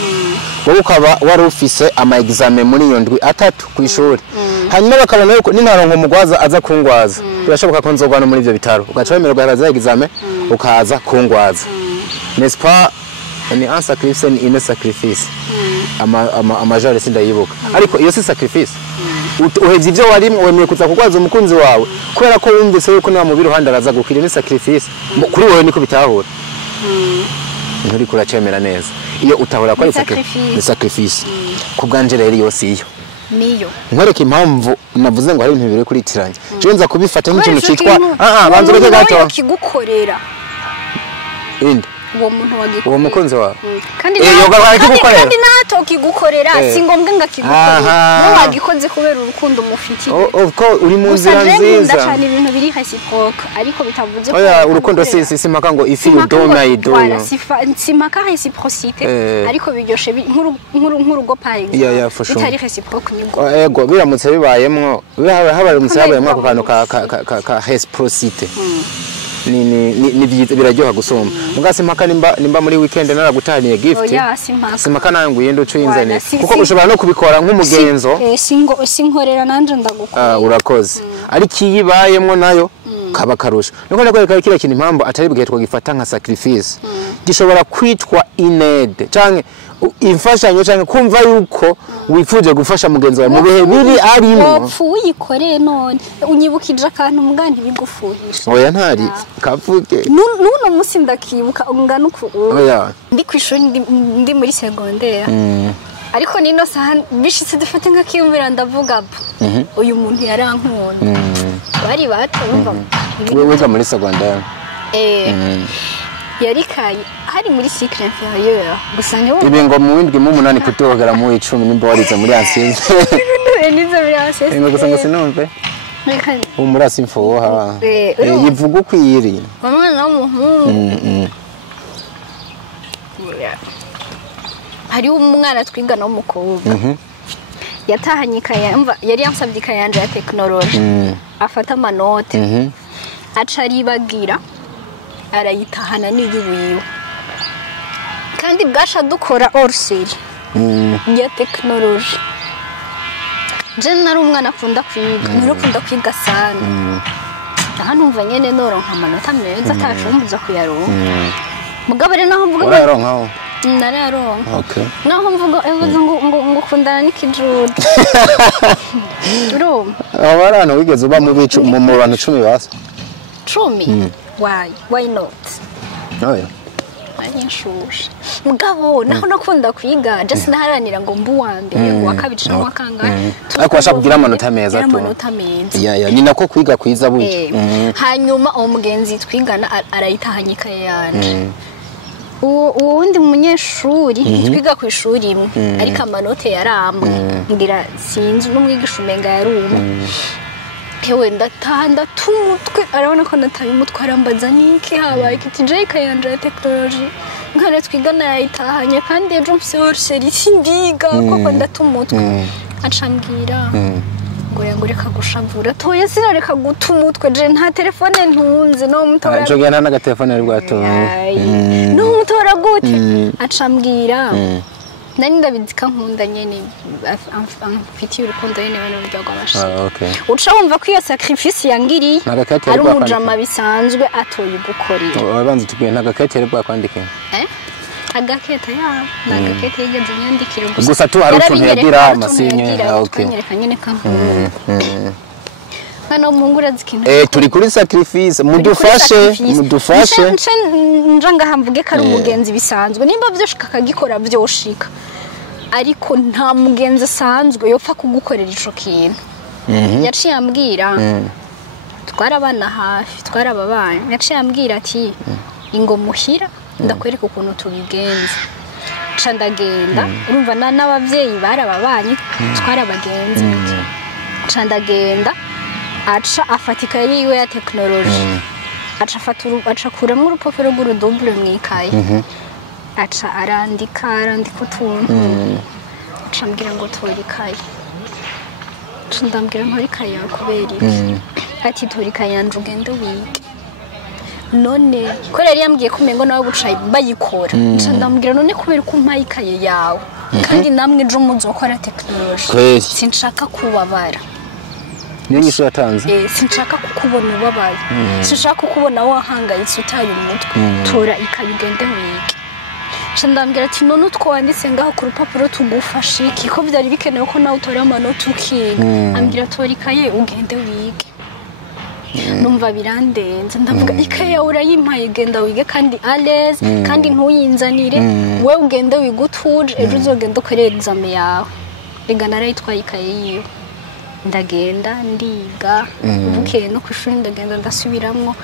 wowe ukaba wari ufise ama examen muri iyo ndwi 3 ku ishuri hanyuma bakabona yuko nintaronko umugwaza aza kungwaza birashoboka ko nzogwana muri ivyo bitaro ugaca wemererwa haraza examen ukaza kungwaza n'est-ce pas ni un sacrifice ni une sacrifice amajare sindayibuka ariko iyo si sacrifice uhevye ivyo warimwe wemeye kuza kugwaza umukunzi wawe kubera ko wumvise yuko nta mubiri ruhande araza gukira ni sacrifice kuri wowe niko bitahura nturi kuracemera neza iyo utahura ko ari sacrifice kubwanje rero iyo si iyo niyo nkwereka impamvu navuze ngo hari ibintu biri kuritiranya je nza kubifata nk'ikintu cyitwa banze ureke gato kigukorera inde uwo muntu wagikora uwo mukunzi wawe kandi kandi nato kigukorera si ngombwa ngakigukorera no wagikoze kubera urukundo mufitiye ko uri mu nzira nziza ndacana ibintu biri reciproque ariko bitavuze ko urukundo si maka ngo if you do my do si maka reciprocité ariko biryoshe nk'urugo paye bitari reciproque nibwo ego biramutse bibayemwo habaye habayemwo ako kantu ka reciprocité ni biraryoha gusoma mugase mpaka nimba muri weekend naragutaniye gift simpaka nangu yendo cyinzane kuko ushobora no kubikora nk'umugenzo sinkorera nanje ndagukora urakoze ari kiyibayemwo nayo kaba karusha niko nakwereka kira kintu impambo atari bwiye twagifata nka sacrifice gishobora kwitwa ined canke imfashanyo canke kumva yuko wifuje gufasha mugenzi wawe mu bihe biri arimo upfuyikoreye none unyibukije akantu mugandi bigufuhisha oya ntari kavuge nuno musi ndakibuka ungana uko oya ndi kwishuri ndi muri secondaire ariko nino saha bishitse dufate nka kiyumvira ndavuga uyu muntu yarankunda bari batumva wewe muri secondaire yari kayi hari muri cycle inférieur gusa nyo ibi ngo mu windwi mu 8 kutogera mu 10 nimba warize muri ancienne nizo muri ancienne ngo gusa ngo sinumve umurasi mfoha yivuga ukwiri umwana w'umuhungu hari umwana twigana w'umukobwa yatahanye ikayamba yari yansabye ikayanje ya technology afata amanote aca aribagira arayitahana n'iyuwiwe kandi bwasha dukora orseri ya technology je nari umwana akunda kwiga sana numva nyene noronka amanota meza atashumbuza kuyaronka mugabo rero naho mvuga uraronkaho nararonka naho mvuga ngo ukundana n'ikijuju abarana wigeze uba mu bicu mu bantu 10 basa 10 why not oya anyishusha mugabo naho nakunda kwiga just naharanira ngo mbu wa mbere ngo wakabije no wakangaye ariko washaka kugira amanota meza tu ya ni nako kwiga kwiza buye hanyuma uwo mugenzi twigana arayitahanyika yanje uwundi munyeshuri twiga ku ishuri imwe ariko amanote yaramba ngira sinzi n'umwigisha umenga yaruma hewe ndatanda tumutwe arabona ko nataye umutwe arambaza niki habaye kiti je kayanje technology nkana twigana yayitahanye kandi ejo mfise horseri sindiga koko ndatumutwe acambwira ngo reka gushavura toye sinareka gutumutwe je nta telefone ntunze no mutora ajo gena na telefone ari bwato no mutora gute acambwira nani ndabizika nkunda nyene amfitiye urukundo yene bano buryo rw'abashi uca wumva ko iyo sacrifice yangiriye ari umujama bisanzwe atoye gukorera abanze tubwiye nagakatere bwa kwandike agaketa yabo nagaketa yigeze nyandikira gusa tu hari utuntu yagira amasinye okay nyine kamwe hano mungura zikintu turi kuri sacrifice mudufashe nje ngahamvuge kari umugenzi bisanzwe nimba byoshika kagikora byoshika ariko nta mugenzi asanzwe yopfa kugukorera ico kintu yaciye ambwira twarabana hafi twarababanye yaciye ambwira ati ingo muhira ndakwereka ukuntu tubigenza ca ndagenda urumva n'abavyeyi barababanye twarabagenzi ca ndagenda aca afatika yiwe ya technology aca kuramwo urupapuro rw'urudouble mwikaye aca arandika utuntu aca ambwira ngo torikaye ca ndambwira ntorikaye yawe kubera iki ati torikaye yanje ugende wige none ko yari yambwiye ko umengo nawe bucaye bayikora ca ndambwira none kubera ko umpaye ikaye yawe kandi namwe ejo muzokora technology sinshaka kubabara niyo nyisho yatanze sinshaka kukubona ubabaye sinshaka kukubona wahangayitse utaye umutwe tora ikaye ugende wige ca ndambwira ati none utwo wanditse ngaho ku rupapuro tugufasha iki ko byari bikenewe ko nawe utora amanota ukiga ambwira tora ikaye ugende wige numva birandenze ndavuga ikaye yawe urayimpaye genda wige kandi alez kandi ntuyinzanire we ugende wiga utuje ejo uzogenda ukore examen yawe rega narayitwaye ikaye yiwe ndagenda ndiga bukeye no kwishuri ndagenda ndasubiramwo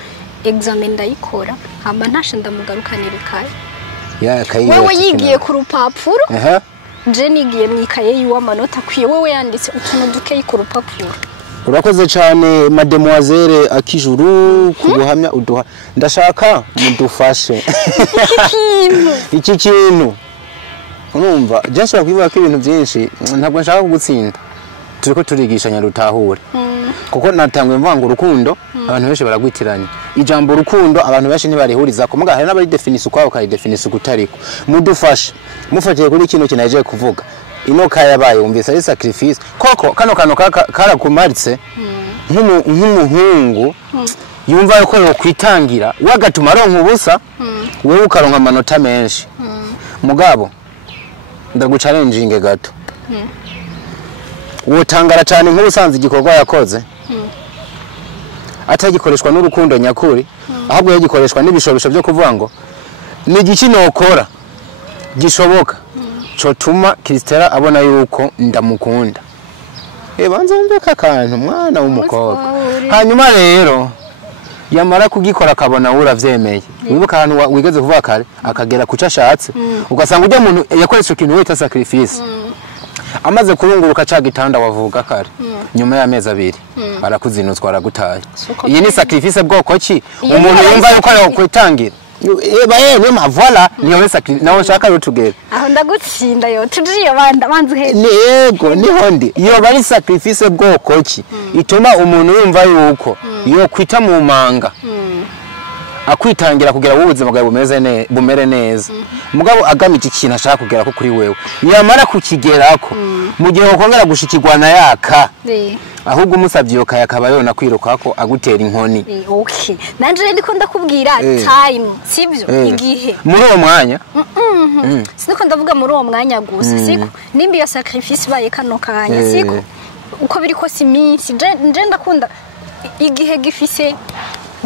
examen ndayikora hama ntashe ndamugarukanira ikaye wewe yigiye ku rupapuro je nigiye mwikaye yiwe amanota akwiye wewe yanditse utuntu dukeyi ku rupapuro urakoze cyane mademoiselle Akijuru kubuhamya uduha ndashaka mudufashe iki kintu urumva byashobora kwivuga ko ibintu byinshi ntabwo nshaka kugutsinda turiko turigishanya rutahure kuko natangwe mvango urukundo abantu benshi baragwitiranye ijambo urukundo abantu benshi ntibarihuriza ko muga hari n'abari definise ukwabo kari definise ukutariko mudufashe mufatiye kuri kino kinaje kuvuga ino kayabaye umvise ari sacrifice koko kano karakumaritse nk'umuhungu yumva yuko yo kwitangira wagatuma ronka ubusa wewe ukaronka amanota menshi mugabo ndaguchallenging gato wotangara cyane nk'ubusanzwe igikorwa yakoze atagikoreshwa n'urukundo nyakuri ahubwo yagikoreshwa n'ibishobisho byo kuvuga ngo ni igiki nokora gishoboka cotuma Kristera abona yuko ndamukunda banza wumveka kantu mwana w'umukobwa hanyuma rero yamara kugikora akabona uravyemeye wibuka ahantu wigeze kuvuga kare akagera kuca ashatse ugasanga ujya muntu yakoresha ikintu wita sacrifice amaze kurunguruka ca gitanda wavuga kare nyuma y'amezi abiri arakuzinutswa aragutaye iyi ni sacrifice bwoko ki umuntu yumva yuko ari kwitangira niyo mavala niyo sacrifice nawe shaka yo tugere aho ndagutsinda yo tujiye banze he yego niho ndi iyo bari sacrifice bwoko ki ituma umuntu yumva yuko yo kwita mu manga akwitangira kugira ubuzima bwawe bumere neza mugabo agamije ikintu ashaka kugera ko kuri wewe yamara kukigerako mu gihe ukongera gushikirwa na yaka ahubwo umusabye yo kaya kabayona kwiruka ko agutera inkoni okay nanje ndiko ndakubwira time sivyo igihe muri uwo mwanya siniko ndavuga muri uwo mwanya gusa siko nimbi ya sacrifice baye kano kanya siko uko biri ko si minsi nje ndakunda igihe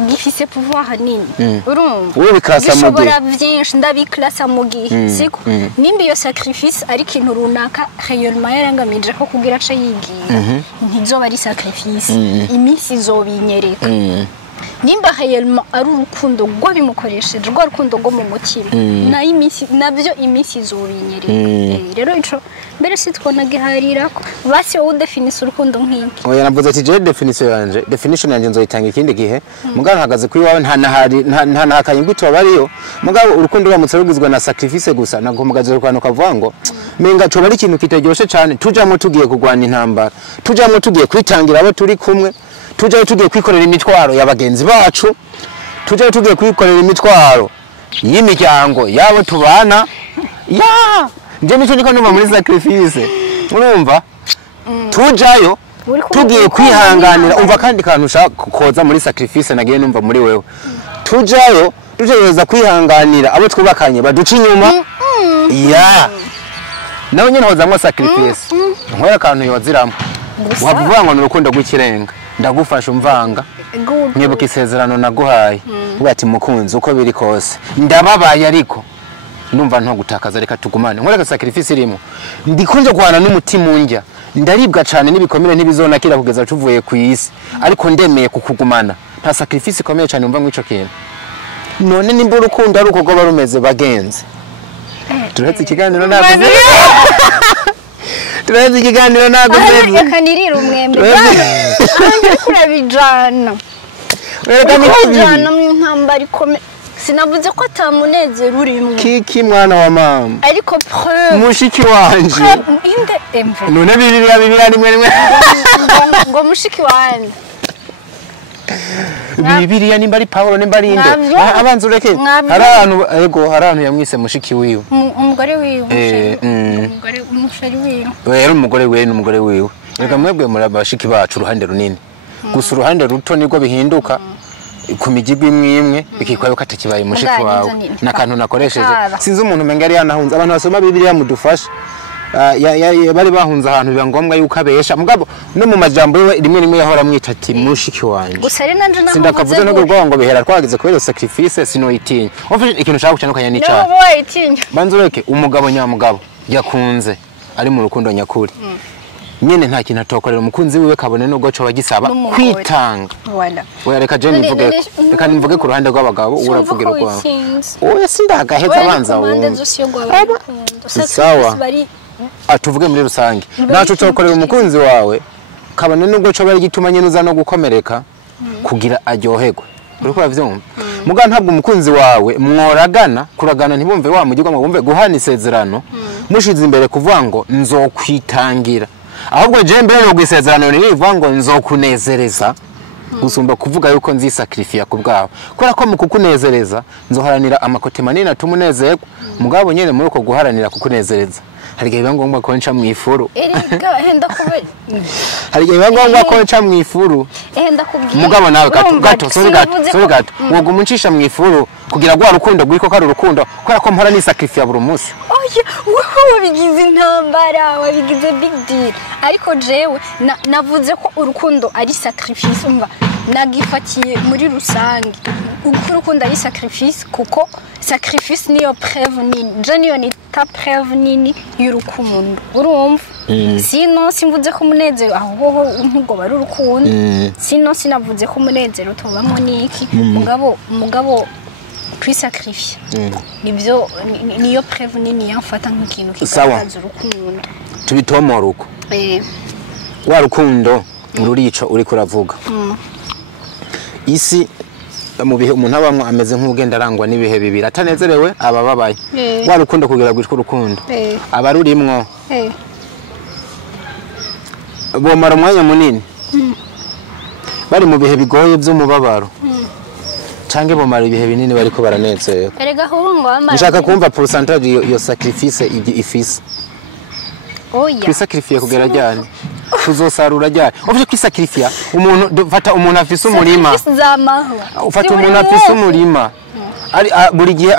gifise pouvoir hanini urumva bishobora byinshi ndabiklasa mu gihe siko nimba iyo sacrifice ari kintu runaka réellement yarangamije ko kugira ace yigiye ntizoba ari sacrifice iminsi izobinyereka nimba réellement ari urukundo rwo bimukoresheje rwo rukundo rwo mu mutima na iminsi nabyo iminsi izobinyereka rero ico mbere sitwona giharira ko basi wowe definise urukundo nk'iki oya navuze ati je definition yanje nzoyitanga ikindi gihe mugabo hagaze kuri wawe nta nahakanye ngwito bariyo mugabo urukundo ramutse rugizwe na sacrifice gusa nagomugaje rukano kavuga ngo menga coba ari ikintu kiteryoshe cyane tujamo tugiye kugwana intambara tujamo tugiye kwitangira abo turi kumwe tujayo tugiye kwikorera imitwaro y'abagenzi bacu tujayo tugiye kwikorera imitwaro y'imiryango yabo tubana nje nico niko numva muri sacrifice urumva tujayo tugiye kwihanganira umva kandi kantu ushaka koza muri sacrifice nagiye numva muri wewe tujayo tugereza kwihanganira abo twubakanye baduca inyuma ya nawe nyine hozamwo sacrifice nkora akantu yoziramo wavuga ngo n'urukundo rw'ikirenga ndagufasha umvanga nyibuka isezerano naguhaye uba ati mukunzi uko biri kose ndababaye ariko ndumva nto gutakaza reka tugumane nkora sacrifice irimo ndikunje guhana n'umutima unjya ndaribwa cyane n'ibikomere ntibizonakira kugeza tuvuye ku isi ariko ndemeye kukugumana nta sacrifice ikomeye cyane umva nk'ico kintu none nimba urukundo ari uko goba rumeze bagenzi turetse ikiganiro naguze turetse ikiganiro naguze reka nirira umwembe kurabijana mu ntambara ikomeye sinavuze ko atamunezero urimo kiki mwana wa mama ariko mushiki wanje inde emve none bibiri rimwe ngo mushiki wanje Bibiliya nimba ari Paulo nimba ari inde abanza ureke hari ahantu yamwise mushiki wiwe umugore wiwe umushari wiwe rero umugore wiwe reka mwebwe muri abashiki bacu uruhande runini gusa uruhande ruto nirwo bihinduka ku migibi imwe bikikwayo katakibaye mushiki wawe nakantu nakoresheje sinzi umuntu menga ari yanahunze abantu basoma Bibiliya mudufasha bari bahunze ahantu biba ngombwa yuko abesha mugabo no mu majambo yewe rimwe yahora mwita ati mushiki wanje gusa ari nanje naho sindakavuze no kurwa ngo bihera twagize kubera sacrifice sinoyitinya ofite ikintu shaka gucanukanya ni cyane banzureke umugabo nyamugabo yakunze ari mu rukundo nyakuri nyene nta kintu atokorera umukunzi wiwe kabone no goco bagisaba kwitanga oya reka je nivuge ku ruhande rw'abagabo uravugira rwawe oya sindagaheza abanza wowe sawa tuvuge muri rusange naco cokorera umukunzi wawe kabone nubwo cyo bari gituma nyene uza no gukomereka kugira aryoherwe uriko uravyumva muga ntabwo umukunzi wawe mworagana kuragana ntibumve wa mugirwa ngo bumve guhana isezerano mushize imbere kuvuga ngo nzokwitangira ahubwo je mbere no gwisezerano rivuga ngo nzokunezereza gusumba kuvuga yuko nzisacrifice kubwawe kora ko mu kukunezereza nzoharanira amakote manini atumunezerwa mugabo nyene muri uko guharanira kukunezereza hari gihe ngombwa ko nca mwifuru erega henda kubera hari gihe ngombwa ko nca mwifuru ndakubwiye mugabo nawe gato sorry gato wogo muncisha mwifuru kugira gwa rukundo gwiko kari urukundo kora ko mpora ni sacrifice buri munsi oya wowe wabigize intambara wabigize big deal ariko jewe navuze ko urukundo ari sacrifice umva nagifatiye muri rusange urukundo ari sacrifice kuko sacrifice niyo preuve nini je niyo ni ta preuve nini y'urukundo urumva sino simvuze ko umunezero aho ntugo bari urukundo sino sinavuze ko umunezero tubamo niki mugabo kwisacrifice nibyo niyo preuve nini yamfata nk'ikintu kigaragaza urukundo tubitomora uko wa rukundo rurico uri kuravuga isi mu bihe umuntu abamwe ameze nk'ugenda arangwa n'ibihe bibiri atanezerewe abababaye wa rukundo kugira gwishwe urukundo abarurimwo bomara umwanya munini bari mu bihe bigoye by'umubabaro canke bomara ibihe binini bariko baranezera erega hurungo amara nshaka kumva pourcentage yo sacrifice ifise oya kwisacrifice kugera ryane tuzosarura ryane ufite kwisacrifice umuntu fata umuntu afise umurima ufata umuntu afise umurima ari buri gihe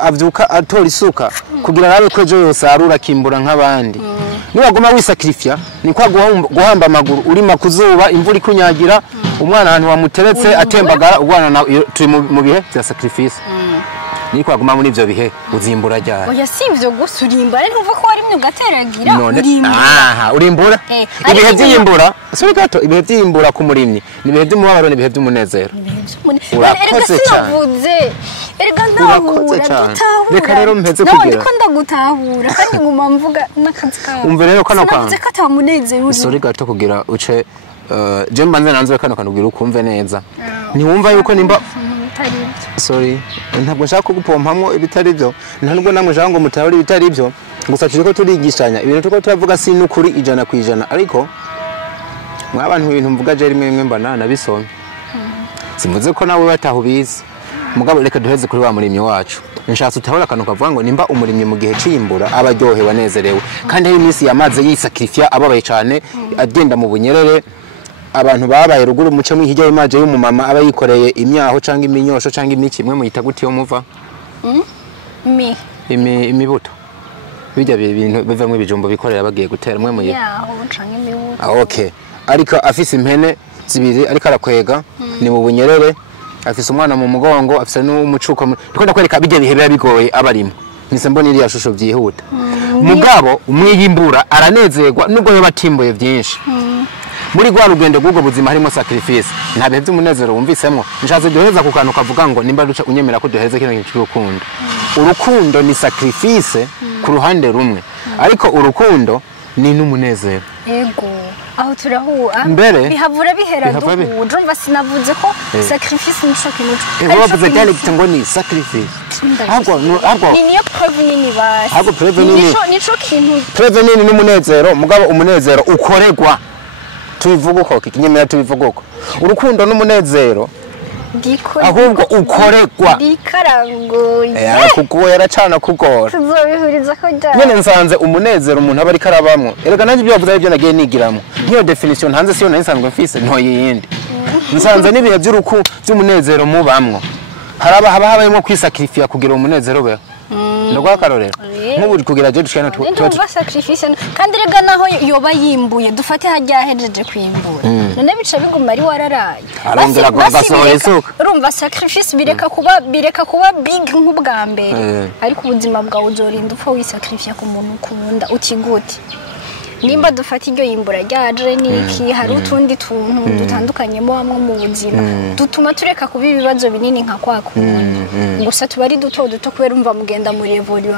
avyuka atora isuka kugira nawe ko ejo yosarura kimbura nk'abandi niwaguma wisacrifice ni kwa guhamba amaguru urima kuzuba imvura ikunyagira umwana ahantu wamuteretse atembagara ubwana turi mu bihe bya sacrifice ni kwa guma muri ivyo bihe uzimbura ryane oya sivyo gusurimba rero ntuva ko warimwe ugateragira urimbura ibihe by'imbura suri gato ibihe by'imbura ku murimyi ni ibihe by'umubabaro ni ibihe by'umunezero urakoze cyane erega ndahura reka rero mpeze kugira ndiko ndagutahura kandi nguma mvuga nakazi kawe umve rero kano kwa sinavuze ko atamunezero uri suri gato kugira uce je mbanze nanzwe kano kanubwira ukumve neza ntiwumva yuko nimba sorry ntabwo nshaka kugupompamwo ibitari byo ntabwo namwe nshaka ngo mutahuri ibitari byo gusa turiko turigishanya ibintu tuko turavuga si n'ukuri 100% ariko mwabantu ibintu mvuga je rimwe mba nabisomye simvuze ko nawe batahubizi mugabo reka duheze kuri wa murimyi wacu nshatse utahora kanu kavuga ngo nimba umurimyi mu gihe cimbura abaryohe wanezerewe kandi hari iminsi yamaze yisacrifice ababaye cyane agenda mu bunyerere abantu babaye ruguru muce mwihijya imaje y'umumama aba yikoreye imyaho canke iminyosho canke imiki imwe muyita gutiyo muva imibuto bijya bintu bivamwe ibijumbo bikorera bagiye gutera mwe muye yaho canke imibuto okay ariko afise impene zibiri ariko arakwega ni mu bunyerere afise umwana mu mugongo afise n'umucuko ndiko ndakwereka bijya bihe biba bigoye abarimo nise mbona iriya shusho byihuta mugabo umwiyimbura aranezerwa nubwo yo batimboye byinshi muri gwa rugendo rw'ubwo buzima harimo sacrifice nta bihe by'umunezero wumvisemo nshaze duheza ku kantu kavuga ngo nimba duca unyemera ko duheze kino cy'urukundo urukundo ni sacrifice ku ruhande rumwe ariko urukundo ni n'umunezero yego aho turahura mbere bihavura bihera duhuje umva sinavuze ko sacrifice nico kintu bavuze cyane ngo ni sacrifice ahubwo ni niyo preuve nini basi ahubwo preuve nini nico kintu preuve nini n'umunezero mugabo umunezero ukoregwa tubivuga uko kinyemera tubivuga uko urukundo n'umunezero ahubwo ukoregwa dikarangoye kuko yaracana kugora tuzobihuriza ko jya nyene nsanze umunezero umuntu aba ari karabamwe erega nanjye ibyo bavuze ari byo nagiye nigiramo niyo definition hanze siyo nsanzwe mfise nto yindi nsanze n'ibihe by'umunezero mubamwo haba habayemo kwisakrifia kugira umunezero beho ndagwa karorero nk'ubu kugira je dushana tuba sacrifice kandi rega naho yoba yimbuye dufate hajya hejeje kwimbura none bica biguma ari wararaye arongera agasohora isuka urumva sacrifice bireka kuba big nk'ubwa mbere ariko ubuzima bwawe uzorinda upfa wisacrifice ku muntu ukunda ukiguti nimba dufata iryo yimbura ryaje niki hari utundi tuntu dutandukanyemo hamwe mu buzima dutuma tureka kuba ibibazo binini nka kwa kuntu gusa tuba ari duto kubera umva mugenda muri evolue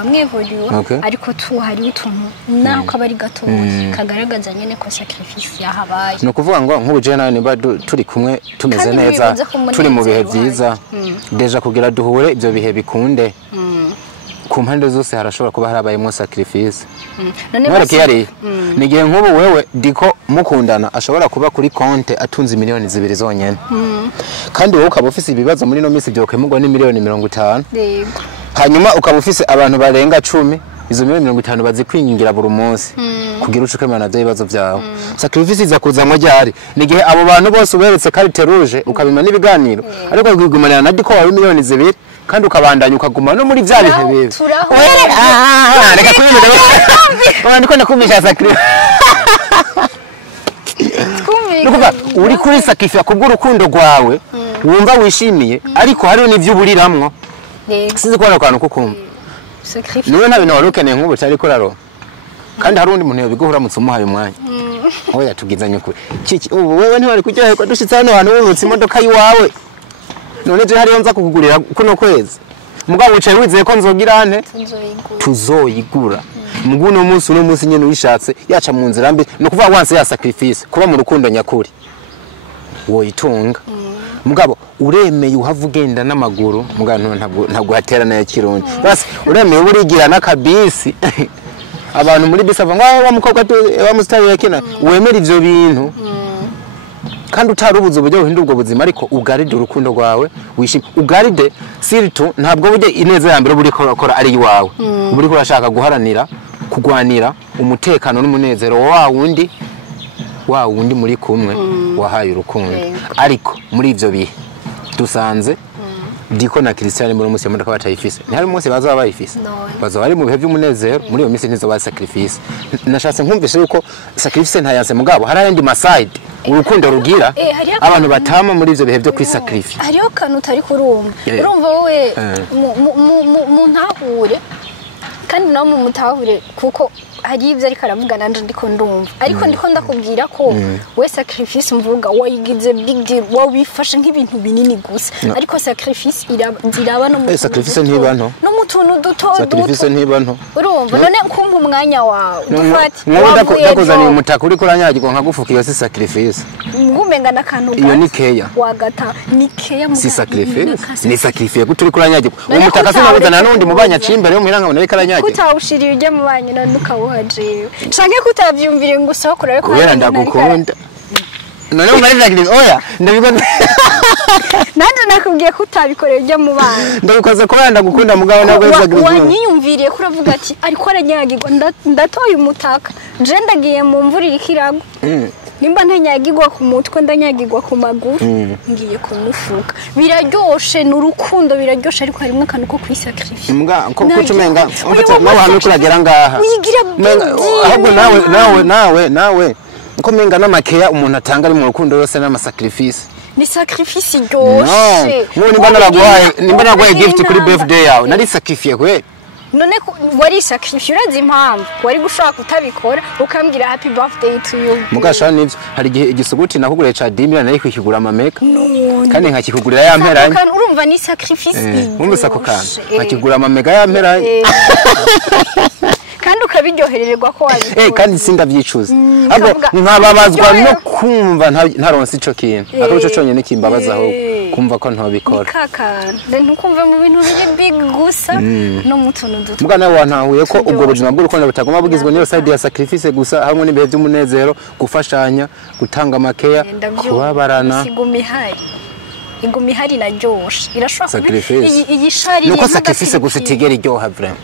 ariko tu hari utuntu naho kaba ari gato kagaragaza nyene ko sacrifice yahabaye no kuvuga ngo nk'ubuje nawe niba turi kumwe tumeze neza turi mu bihe byiza deja kugira duhure ibyo bihe bikunde ku mpande zose harashobora kuba harabayemo sacrifice none yari nigihe nk'ubu wewe diko mukundana ashobora kuba kuri konte atunze miliyoni 2 zonyene kandi wowe ukaba ufise ibibazo muri no minsi byokemugwa ni miliyoni 50 yego hanyuma ukaba ufise abantu barenga 10 izo miliyoni 50 bazikwingingira buri munsi kugira ucukemana navyo ibibazo byawe sacrifice iza kuzamwe ryari nigihe abo bantu bose uberetse carte rouge ukabima n'ibiganiro ariko gwigumanira na diko wawe miliyoni 2 kandi ukabandanya ukaguma no muri bya bihe bibi reka kwimira ndiko nakumisha sacrifice nukuva uri kuri sacrifice kubw'urukundo rwawe wumva wishimiye ariko hariho n'ivyo uburiramwo sinzi kubona kantu kukumva sacrifice niwe nta bintu wari ukeneye nk'ubu cyari kuraro kandi hari undi muntu yobiguhuramutse umuhaye umwanya oya tugizanye ukuri kiki ubu wewe ntiwari kuryoherwa dushitse hano hantu wurutse imodoka yiwawe none je hariyo nza kukugurira kuno kwezi mugabo wicaye wizeye ko nzogira ante tuzoyigura muguno munsi nyene wishatse yaca mu nzira mbi no kuvuga wanse ya sacrifice kuba mu rukundo nyakuri woyitunga mugabo uremeye uhavugenda n'amaguru mugabo ntabwo haterana ya kirundi basi uremeye urigira n'akabisi abantu muri bisi bava ngo wa mukobwa wa mustari yakina wemera ivyo bintu kandi utarubuze uburyo buhinda ubwo buzima ariko ugaride urukundo rwawe wishime ugaride sirtu ntabwo buryo ineza ya mbere buri korakora ari iwawe buri kurashaka guharanira kugwanira umutekano n'umunezero wa wundi muri kumwe wahaye urukundo ariko muri ivyo bihe dusanze diko na Christian muri umunsi y'imodoka batayifise ntihari umunsi bazaba bayifise bazaba ari mu bihe by'umunezero muri iyo minsi nizo ba sacrifice nashatse nkumvise yuko sacrifice ntayanse mugabo hari ayandi maside urukundo rugira abantu batama muri ivyo bihe byo kwisacrifice hariyo kantu utari urumva wowe mu ntahure kandi nawe mu mutahure kuko hari ivyo ariko aravuga nanje ndiko ndumva ariko ndiko ndakubwira ko we sacrifice mvuga wayigize big deal wabifashe nk'ibintu binini gusa ariko sacrifice iraba no mu sacrifice ntibanto no mu tuntu duto sacrifice ntibanto urumva none kumpa umwanya wawe dufate ndakuzaniye umutaka uri kuranyagirwa nkagufuka iyo si sacrifice ngumenga nakantu iyo ni keya wagata ni keya mu si sacrifice ni sacrifice guturi kuranyagirwa umutaka sinabuzana n'undi mubanya cimbere yo muhiranga bona bikaranyagirwa kutawushiriye ujye mu banyu none ukawuhaje canke kutavyumvire ngo usokora ko kubera ndagukunda none umarizagira oya ndabikora nanje nakubwiye ko utabikoreye ujye mu banyu ndabikoze kubera ndagukunda mugabo nabwo yazagira wanyiyumviriye ko uravuga ati ariko aranyagirwa ndatoye umutaka je ndagiye mu mvura irikirago nimba ntanyagirwa ku mutwe ndanyagirwa ku maguru ngiye kumufuka biraryoshe n'urukundo biraryoshe ariko harimo akantu ko kwisacrifice mbwa ko kucumenga umfite nawe hamwe kuragera ngaha ahubwo nawe uko menga n'amakeya umuntu atanga ari mu rukundo yose n'amasacrifice ni sacrifice iryoshe nimba naguhaye gift kuri birthday yawe nari sacrifice kwe none wari sacrifice urazi impamvu wari gushaka kutabikora ukambwira happy birthday to you mugasha nivyo hari igihe igisuguti nakuguriye ca 10 nari kwikigura amameka kandi nkakikugurira ya mpera kandi urumva ni sacrifice umvise ako kantu nkakigura amameka ya mpera kandi ukabiryohererwa ko wabikora kandi sindavyicuza ahubwo nkababazwa no kumva ntaronse ico kintu akaruco conyene kimbabaza aho kumva ko ntobikora kakana ntukumva mu bintu biri big gusa no mutuntu duto mugana wantahuye ko ubwo buzima bw'urukundo butagomba bugizwe n'iyo side ya sacrifice gusa hamwe n'ibihe by'umunezero gufashanya gutanga amakeya kubabarana igumi hari naryoshe irashobora iyi shari nuko sacrifice gusa itigera iryoha vraiment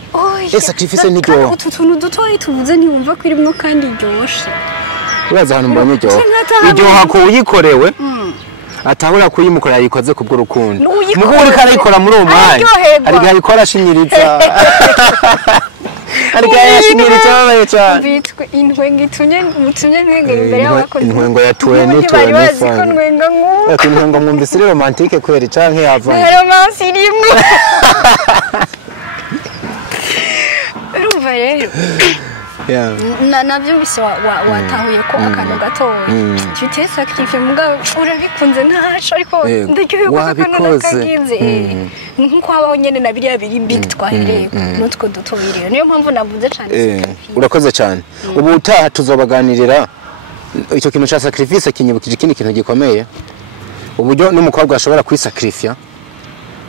sacrifice ni ryo utu tuntu dutoyi tuvuze ntiwumva ko irimo kandi iryoshe uraza hano mbonye iryoha ko uyikorewe atahura kuyimukorera yikoze kubwo rukundo muguri karayikora muri uwo mwanya ari gayikora ashinyiriza ari gayashinyiriza babaye cyane bitwe intwenga mutunye ntwenge imbere y'abakozi intwengo yatuwe n'ituwe n'ifanga intwengo mwumvise iri romantique kweri canke yavanga romance irimo urumva rero nabyo mbise watahuye ko akantu gatoya cyute sacrifice mugabo urabikunze ntaco ariko ndacyo ko akantu kagize nkuko habaho nyene na biriya biri big twahereye n'utwo duto biriyo niyo mpamvu navuze cyane urakoze cyane ubu utaha tuzobaganirira icyo kintu cya sacrifice kinyibukije ikindi kintu gikomeye uburyo n'umukobwa ashobora kwisacrifice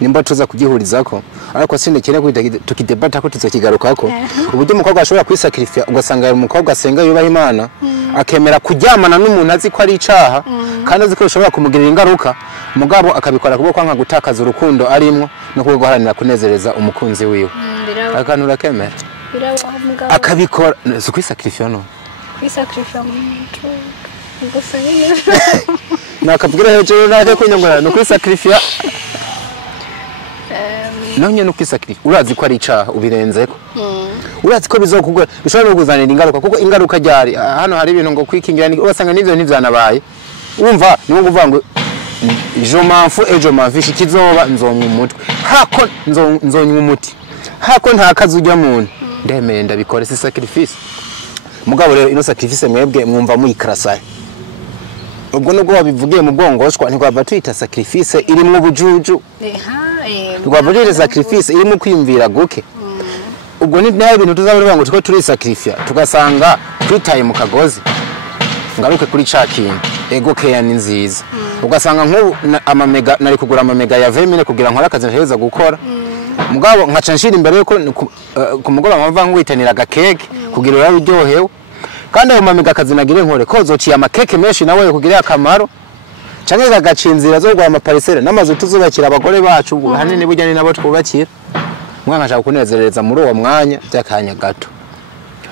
nimba tuza kugihurizako ariko sindekene tukidebata ko tuzokigarukako uburyo umukobwa ashobora kwisacrifice ugasanga umukobwa asenga yubaha Imana akemera kuryamana n'umuntu azi ko ari icaha kandi azi ko bishobora kumugirira ingaruka mugabo akabikora kubwo kwanga gutakaza urukundo arimo no kuguharanira kunezereza umukunzi wiwe akantu rakemera akabikora so kwisacrifice no kwisacrifice nakavugira hejuru nake kunyongora no kwisacrifice nonye no kwisacrifice urazi ko ari icaha ubirenzeko urazi ko bizokugwa bishobora kuguzanira ingaruka kuko ingaruka ryari hano hari ibintu ngo kwikingira ubasanga nivyo ntivyanabaye umva niwo kuvuga ngo ejo manfu kizoba nzonywa umutwe hako nzonywa umuti hako nta kazi ujya muntu ndemeye ndabikora si sacrifice mugabo rero ino sacrifice mwebwe mwumva muyikrasaye ubwo nubwo wabivugiye mu bwongoshwa ntigwava twita sacrifice irimo ubujuju rwabujije sacrifice irimo kwiyumvira guke ubwo ni nayo bintu tuzabura ngo turi sacrifice tugasanga twitaye mu kagozi ngaruke kuri cakintu ego keya ni nziza ugasanga nk'ubu amamega nari kugura amamega ya 20 kugira nkora akazi ntaheza gukora mugabo nkaca nshira imbere yuko ku mugoroba mpamva nkwitanira agakeke kugira uraryohewe kandi ayo mamega akazi nagire nkore ko zociye amakeke menshi nawe kugira akamaro canke gagacinzira zo gwa amaparisere n'amazu tuzubakira abagore bacu hanini bujyane nabo twubakira mwana ashaka kunezereza muri uwo mwanya byakanya gato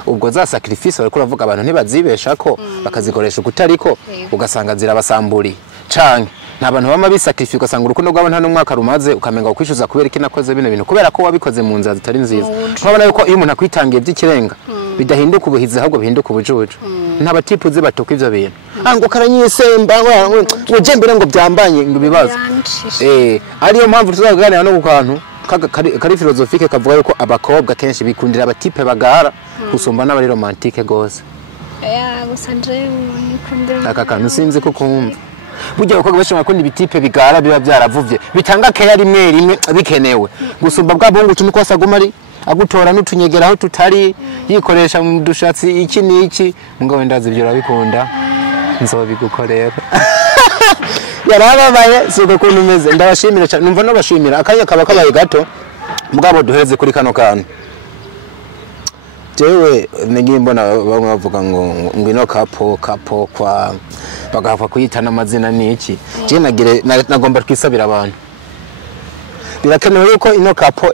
ubwo za sacrifice bari kuravuga abantu ntibazibesha ko bakazikoresha kutariko ugasanga zirabasamburi canke nta bantu bama bisacrifice ugasanga urukundo rwabo nta n'umwaka rumaze ukamenga ukwishuza kubera iki nakoze bino bintu kubera ko wabikoze mu nzira zitari nziza twabona yuko iyo umuntu akwitangiye by'ikirenga bidahinduka ubuhizi ahubwo bihinduka ubujuju nta batipuze batoka ivyo bintu ngo karanyisemba ngo jembere ngo byambanye ngo bibazo ariyo mpamvu tuzaganira no ku kantu kari philosophique kavuga yuko abakobwa kenshi bikundira abatipe bagara gusumba n'abari romantique gose aka kantu sinzi ko kumva burya abakobwa benshi bakunda ibitipe bigara biba byaravuvye bitanga keya rimwe bikenewe gusumba bwa bungu tumi kwasa gumari agutora n'utunyegera aho tutari yikoresha mu dushatsi iki niki ngo wendaze ibyo urabikunda nzobigukorera yarababaye siko kuntu umeze ndabashimira cyane numva no bashimira akanya kaba kabaye gato mugabo duhereze kuri kano kantu jewe ngiye mbona bamwe bavuga ngo ino kapo kwa bagafa kuyitana amazina niki je nagomba twisabira abantu birakenewe yuko ino kapo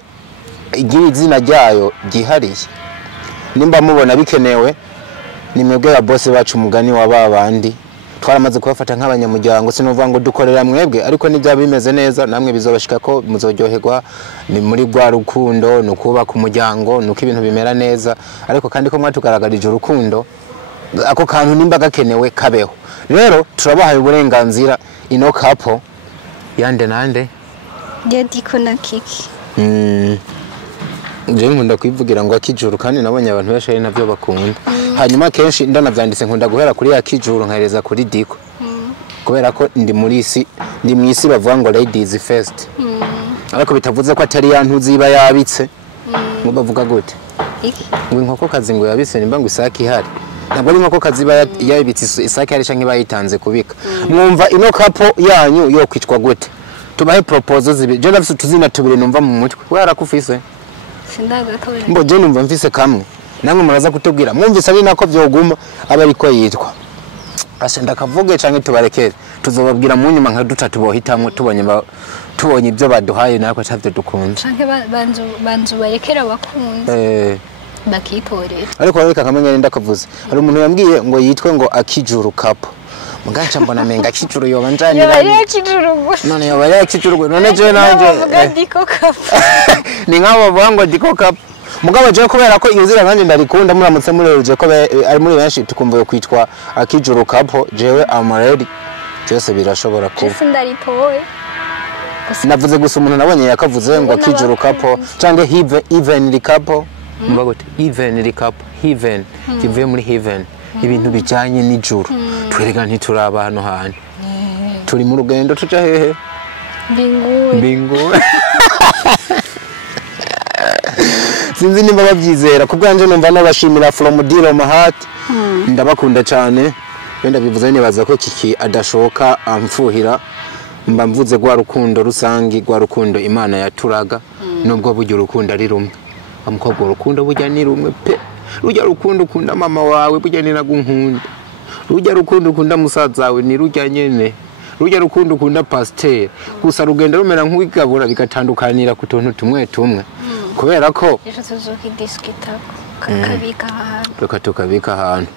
igira izina ryayo gihariye nimba mubona bikenewe nimwebwe ya boss bacu umugani wa babandi twaramaze kubafata nk'abanyamuryango sinovuga ngo dukorera mwebwe ariko nibyaba bimeze neza namwe bizobashika ko muzoryoherwa ni muri rwa rukundo no kubaka umuryango nuko ibintu bimera neza ariko kandi ko mwatugaragarije urukundo ako kantu nimba gakenewe kabeho rero turabahaye uburenganzira ino couple yande nande Diko na Kiki je nkunda kwivugira ngo akijuru kandi nabonye abantu benshi ari navyo bakunda hanyuma kenshi ndanavyanditse nkunda guhera kuri akijuru nkahereza kuri Diko kubera ko ndi mwisi bavuga ngo ladies first ariko bitavuze ko atari yantu ziba yabitse ngo bavuga gute ngo inkoko kazi ngo yabitse nimba ngo isaki ihari ntabwo ari inkoko kazi yabitse isaki ihari canke bayitanze kubika mwumva ino couple yanyu yo kwicwa gute tubahe proposals zibi je nafise tuzina tubiri numva mu mutwe warakufise sindagatora mbo je numva mfise kamwe namwe muraza kutubwira mwumvise ari nako vyoguma aba ariko yitwa ashe ndakavuge canke tubarekere tuzobabwira mu nyuma nka dutatu bohitamwe tubonye ibyo baduhaye nako cyavyo dukunze canke banzu barekera bakunze bakitorera ariko reka kamenya ndakavuze hari umuntu yambwiye ngo yitwe ngo akijuru couple mugacha mbona menga kijuru yoba njani none yoba ya kijuru none je nanje Diko couple ni nk'abo bavuga Diko couple mugabo je kubera ko yuzira nanje ndarikunda muramutse mureje ko ari muri benshi tukumva yo kwitwa akijuru couple jewe am ready cyose birashobora kuba sindaripoye navuze gusa umuntu nabonye yakavuze ngo akijuru couple cyangwa even couple mbagote even couple heaven kivuye muri heaven ibintu bijanye n'ijuru twereka ntituraba hano hantu turi mu rugendo tuja hehe bingu sinzi nimba babyizera kubwanje numva nabashimira from Dilo Mahat ndabakunda cyane wenda bivuze nibaza ko Kiki adashoka amfuhira mba mvuze gwa rukundo rusangi gwa rukundo Imana yaturaga nubwo buryo rukundo ari rumwe amukobwa rukundo burya ni rumwe pe rujya rukundo ukunda mama wawe burya ni nagunkunda rujya rukundo ukunda musaza wawe ni rujya nyene rujya rukundo ukunda pasteur gusa rugenda rumera nk'wigabura bigatandukanira ku tuntu tumwe kubera ko ejo tuzokidiskita kakabika ahantu reka tukabika ahantu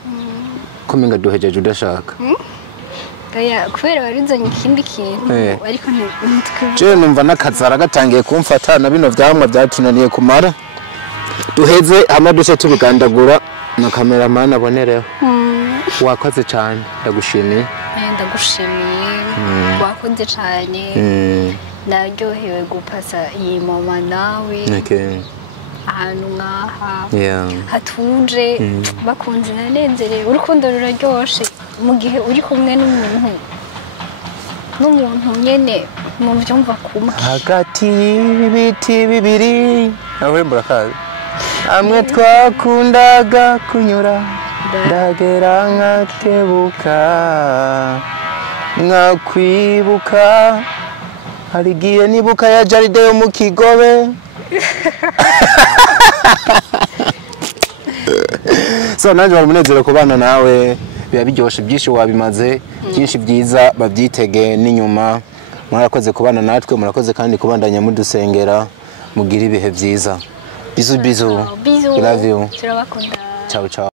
kumenga duhejeje udashaka kubera warinzanye ikindi kintu ariko je numva nakazara gatangiye kumfata na bino vyamwa byatunaniye kumara duheze hama duce tubigandagura na cameraman abonereho wakoze cyane ndagushimiye wakoze cyane naryohewe gupasa iyi mama nawe ahantu nk'aha hatuje bakunze nanezerewe urukundo ruraryoshe mu gihe uri kumwe n'umuntu nyene mu byumva kumwe hagati y'ibiti bibiri aho murakaza amwe twakundaga kunyura ndagera nkatebuka nkakwibuka hari igihe nibuka ya jaride yo mu Kigobe so nanjye bari umunezero kubana nawe biba biryoshe byinshi wabimaze byinshi byiza babyitege n'inyuma murakoze kubana natwe murakoze kandi kubandanya mudusengera mugira ibihe byiza bizu we love you turabakunda ciao ciao